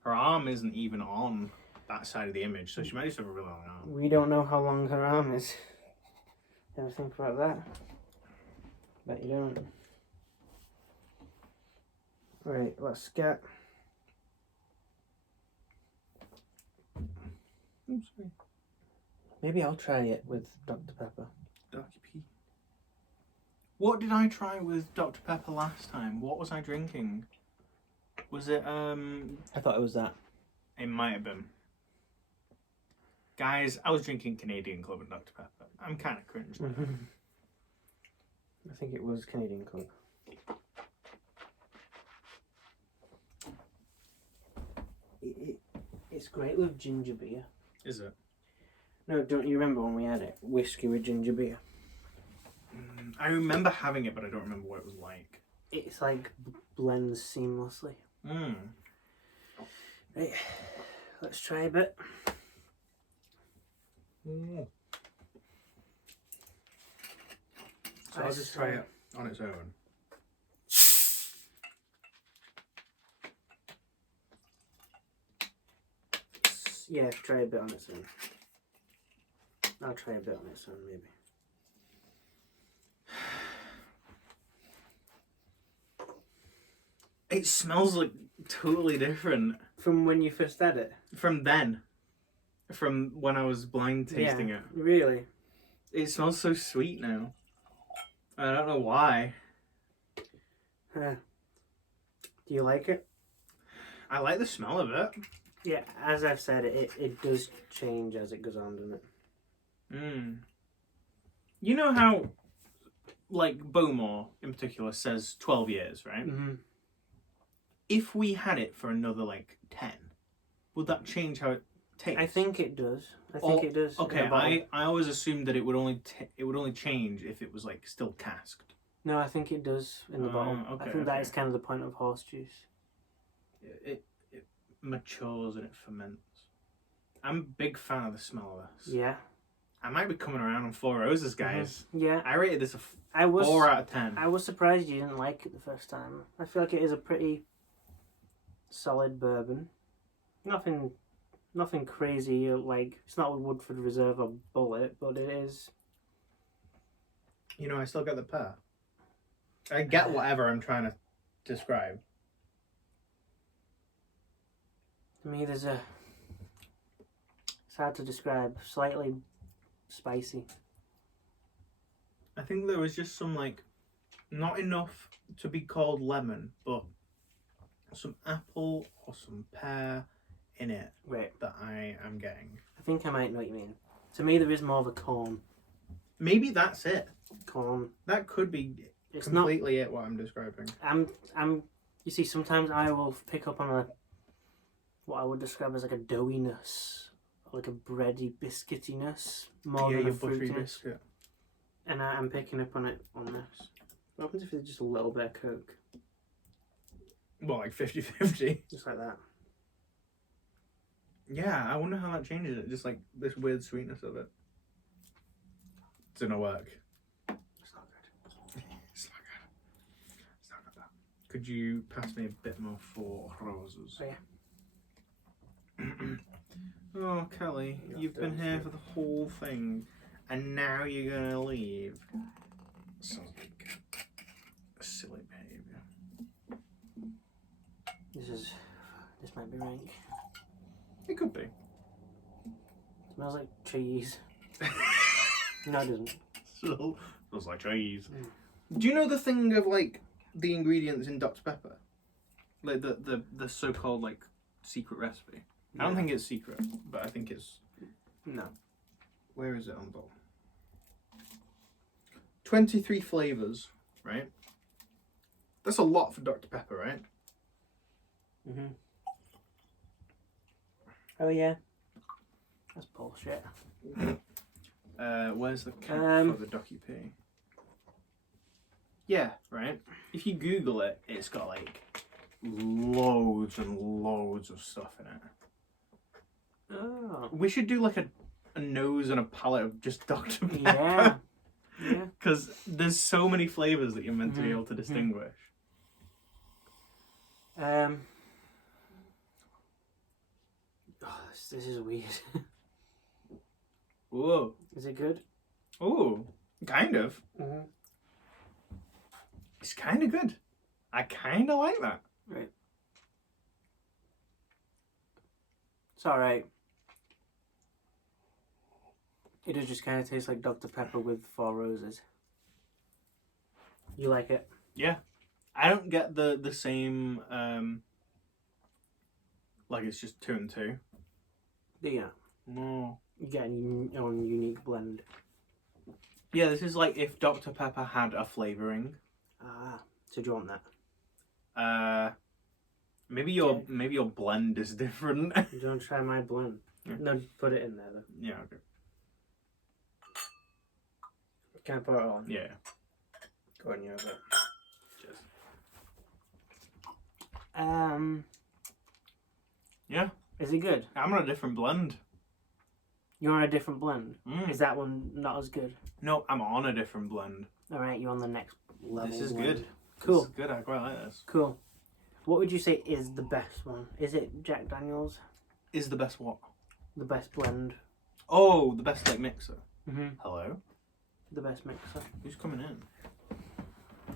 her arm isn't even on that side of the image, so she might just have a really long arm. We don't know how long her arm is. Ever think about that? Bet you don't. Right, let's get... I'm sorry. Maybe I'll try it with Dr. Pepper. Darky P. What did I try with Dr. Pepper last time? What was I drinking? Was it, I thought it was that. It might have been. Guys, I was drinking Canadian Club and Dr. Pepper. I'm kind of cringe now. I think it was Canadian Club. It's great with ginger beer. Is it? No, don't you remember when we had it? Whiskey with ginger beer. I remember having it, but I don't remember what it was like. It's like blends seamlessly. Mm. Right, let's try a bit. Mm. So I'll just try it on its own. Yeah, try a bit on its own. I'll try a bit on its own, maybe. It smells like totally different From when you first had it? from then. From when I was blind tasting it. Really? It smells so sweet now. I don't know why. Huh. Do you like it? I like the smell of it. Yeah, as I've said, it does change as it goes on, doesn't it? You know how, like, Bowmore in particular says 12 years, right? Mm-hmm. If we had it for another, like, 10, would that change how it tastes? I think it does. I think it does. Okay, I always assumed that it would only change if it was, like, still casked. No, I think it does in the bottle. Okay, I think that is kind of the point of horse juice. It matures and it ferments. I'm a big fan of the smell of this. Yeah. I might be coming around on Four Roses, guys. Mm-hmm. Yeah. I rated this a 4 out of 10. I was surprised you didn't like it the first time. I feel like it is a pretty solid bourbon. Nothing crazy, like, it's not a Woodford Reserve or Bullet, but it is. You know, I still get the pear. I get whatever I'm trying to describe. To me, it's hard to describe. Slightly spicy. I think there was just some, like, not enough to be called lemon, but some apple or some pear in it Right. that I am getting. I think I might know what you mean. To me, there is more of a corn. Maybe that's it. Corn. That could be It's completely it, what I'm describing. You see, sometimes I will pick up on what I would describe as like a doughiness, or like a bready biscuitiness, more than a buttery fruitiness. biscuit. And I'm picking up on it on this. What happens if it's just a little bit of Coke? Well, like 50-50. Just like that. Yeah, I wonder how that changes it. Just like this weird sweetness of it. It's gonna work. It's not good. It's not good. It's not good. Could you pass me a bit more Four Roses? Oh, yeah. Oh, Kelly, you've been here for the whole thing, and now you're gonna leave. Sounds like a silly behaviour. This might be rank. It could be. Smells like cheese. No, it doesn't. Smells like cheese. Do you know the thing of, like, the ingredients in Dr. Pepper? Like the so-called, like, secret recipe? I don't think it's secret, but I think it's... No. Where is it on the bottle? 23 flavours, right? That's a lot for Dr. Pepper, right? Mm-hmm. Oh, yeah. That's bullshit. Where's the cap for the Docu P? Yeah, right? If you Google it, it's got, like, loads and loads of stuff in it. Oh. We should do, like, a nose and a palate of just Dr. Pepper. Yeah. Yeah. Because there's so many flavours that you're meant to be able to distinguish. Oh, this is weird. Whoa. Is it good? Ooh, kind of. Mm-hmm. It's kind of good. I kind of like that. Right. It's alright. It does just kind of taste like Dr. Pepper with Four Roses. You like it? Yeah. I don't get the same, like it's just 2 and 2. Yeah. No. You get your own unique blend. Yeah, this is like if Dr. Pepper had a flavouring. Ah, so do you want that? Maybe your blend is different. You don't try my blend. Yeah. No, put it in there though. Yeah, okay. Can I put it on? Yeah. Go on, you have it. Cheers. Yeah. Is it good? I'm on a different blend. You're on a different blend. Mm. Is that one not as good? No, I'm on a different blend. Alright, you're on the next level. This is blend. good. Cool. This is good. I quite like this. Cool. What would you say is the best one? Is it Jack Daniels? Is the best what? The best blend. Oh, the best like mixer. Mhm. Hello. The best mixer. Who's coming in?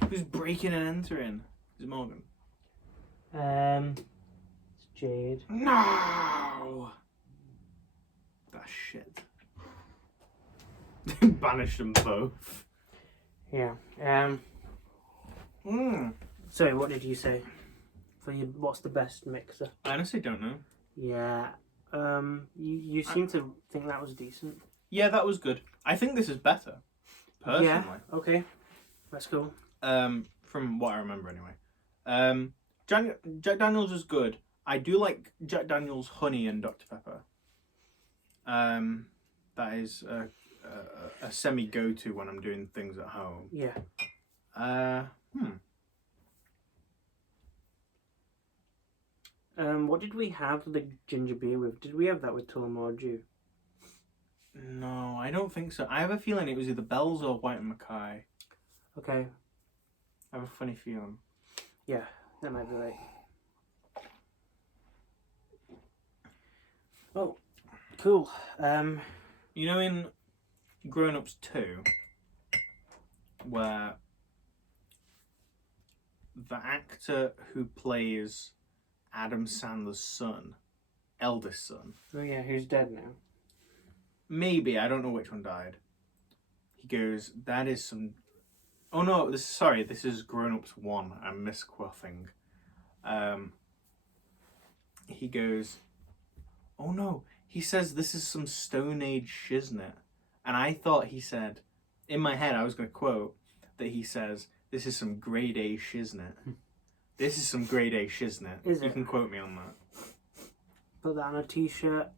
Who's breaking and entering? Is it Morgan? It's Jade. No. That shit. Banished them both. Yeah. Mm. Sorry, what did you say? For you, what's the best mixer? I honestly don't know. Yeah. You seem to think that was decent. Yeah, that was good. I think this is better. Personally. Yeah. Okay. Let's go. From what I remember anyway. Jack Daniels is good. I do like Jack Daniels honey and Dr Pepper. That is a semi go to when I'm doing things at home. Yeah. What did we have the ginger beer with? Did we have that with Tullamore Dew? No, I don't think so. I have a feeling it was either Bell's or White and Mackay. Okay. I have a funny feeling. Yeah, that might be right. Oh, cool. You know, in Grown Ups 2, where the actor who plays Adam Sandler's son, eldest son, Oh yeah, who's dead now? maybe, I don't know which one died. He goes, that is some... Oh no, this is Grown Ups 1. I'm misquoting. He goes, oh no, he says this is some Stone Age shiznit. And I thought he said, in my head I was going to quote, that he says, this is some grade A shiznit. This is some grade A shiznit. Is You it? can quote me on that. Put that on a t-shirt.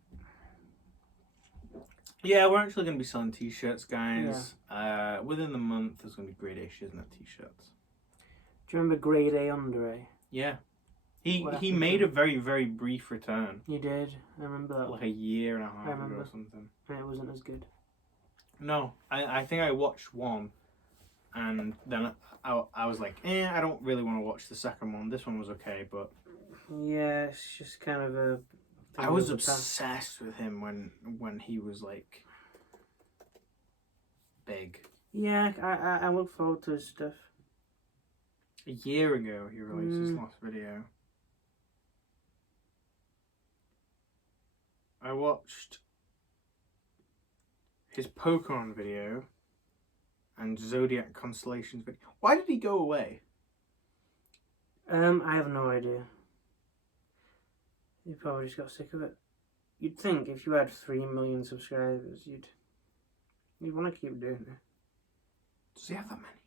Yeah, we're actually going to be selling t-shirts, guys. Yeah. Within the month, there's going to be grade A shiznit t-shirts. Do you remember Grade A Under A? Yeah. He made a very, very brief return. You did. I remember that. Like a year and a half ago or something. And it wasn't as good. No, I think I watched one, and then I was like, I don't really want to watch the second one. This one was okay, but... Yeah, it's just kind of a... I was obsessed with him when he was, like, big. Yeah, I look forward to his stuff. A year ago, he released his last video. I watched his Pokemon video and Zodiac Constellations video. Why did he go away? I have no idea. He probably just got sick of it. You'd think if you had 3 million subscribers, you'd want to keep doing it. Does he have that many?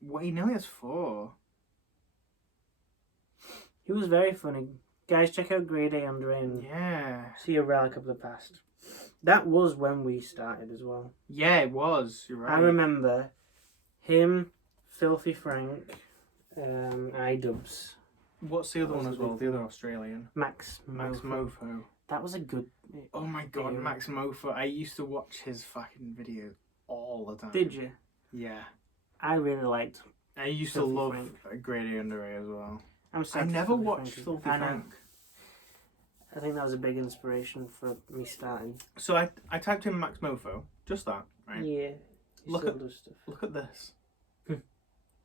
What, he nearly has 4. He was very funny. Guys, check out Grade A Under A and see a relic of the past. That was when we started as well. Yeah, it was. You're right. I remember him, Filthy Frank, iDubbbz. What's the other one as well? The other Australian? Max Mofo. That was a good... Oh my god, Max Mofo. I used to watch his fucking videos all the time. Did you? Yeah. I really liked... I used to love Grade A Under A as well. I never watched Filthy Frank. I think that was a big inspiration for me starting. So I typed in Max Mofo, just that, right? Yeah. Look at this.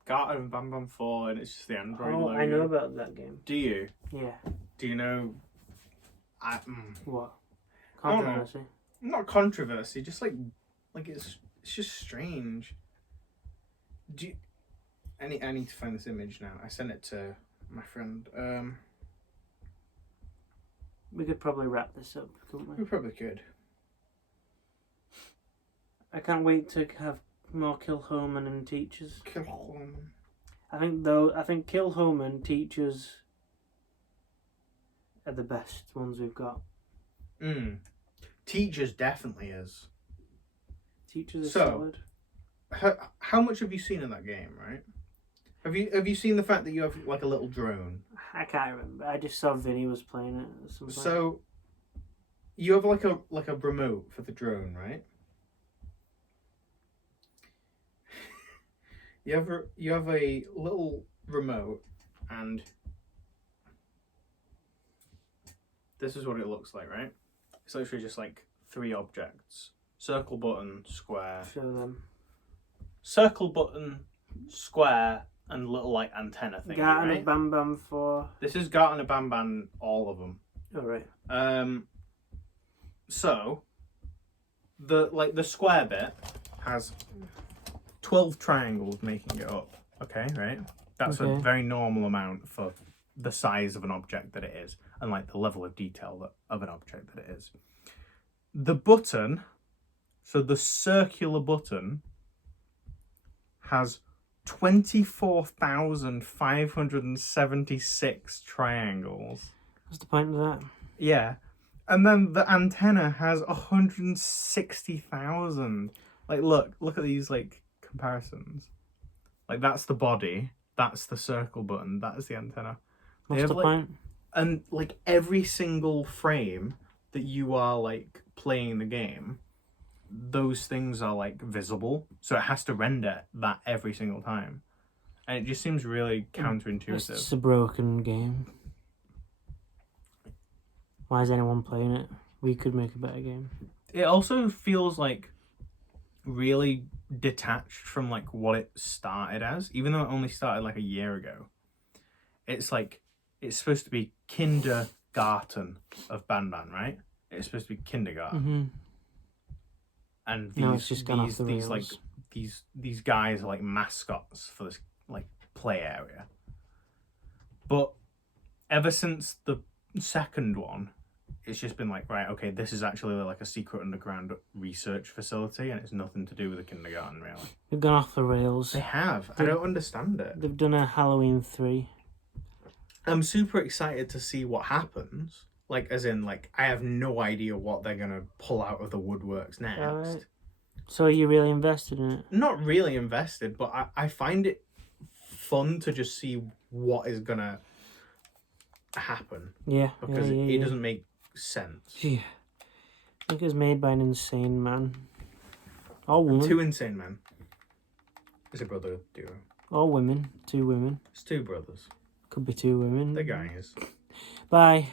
Garter and Bam Bam 4, and it's just the Android logo. I know about that game. Do you? Yeah. Do you know? What? Controversy? Not controversy, just like it's just strange. I need to find this image now. I sent it to my friend. We could probably wrap this up, couldn't we? We probably could. I can't wait to have more Kilchoman and teachers. Kilchoman. I think Kilchoman and teachers are the best ones we've got. Teachers definitely is. Teachers are solid. How much have you seen in that game, right? Have you seen the fact that you have like a little drone? I can't remember. I just saw Vinny was playing it at some point. So you have like a remote for the drone, right? You have a little remote, and this is what it looks like, right? It's literally just like 3 objects: circle, button, square. Show them. Circle, button, square, and little like antenna thing. Got right? a Bam Bam for. This is Gart and a Bam Bam, all of them. All right. So the square bit has 12 triangles making it up. Okay, right? That's a very normal amount for the size of an object that it is, and like the level of detail of an object that it is. The button, so the circular button, has 24,576 triangles. What's the point of that? Yeah. And then the antenna has 160,000. Like, look at these, like, comparisons. Like, that's the body, that's the circle button, that's the antenna. What's the point? And, like, every single frame that you are, like, playing the game, those things are, like, visible. So it has to render that every single time. And it just seems really counterintuitive. It's a broken game. Why is anyone playing it? We could make a better game. It also feels like really detached from like what it started as, even though it only started like a year ago. It's like it's supposed to be kindergarten of Banban, right? It's supposed to be kindergarten. Mm-hmm. And No, it's just gone off the these like rails. these guys are like mascots for this like play area. But ever since the second one, it's just been like, right, okay, this is actually like a secret underground research facility, and it's nothing to do with the kindergarten, really. They've gone off the rails. They have. I don't understand it. They've done a Halloween 3. I'm super excited to see what happens. Like, as in, like, I have no idea what they're going to pull out of the woodworks next. Alright. So are you really invested in it? Not really invested, but I find it fun to just see what is going to happen. Yeah. Because it doesn't make sense. Yeah. I think it was made by an insane man. Or woman. 2 insane men. It's a brother duo. Or women. 2 women. It's 2 brothers. Could be 2 women. They're guys. Bye.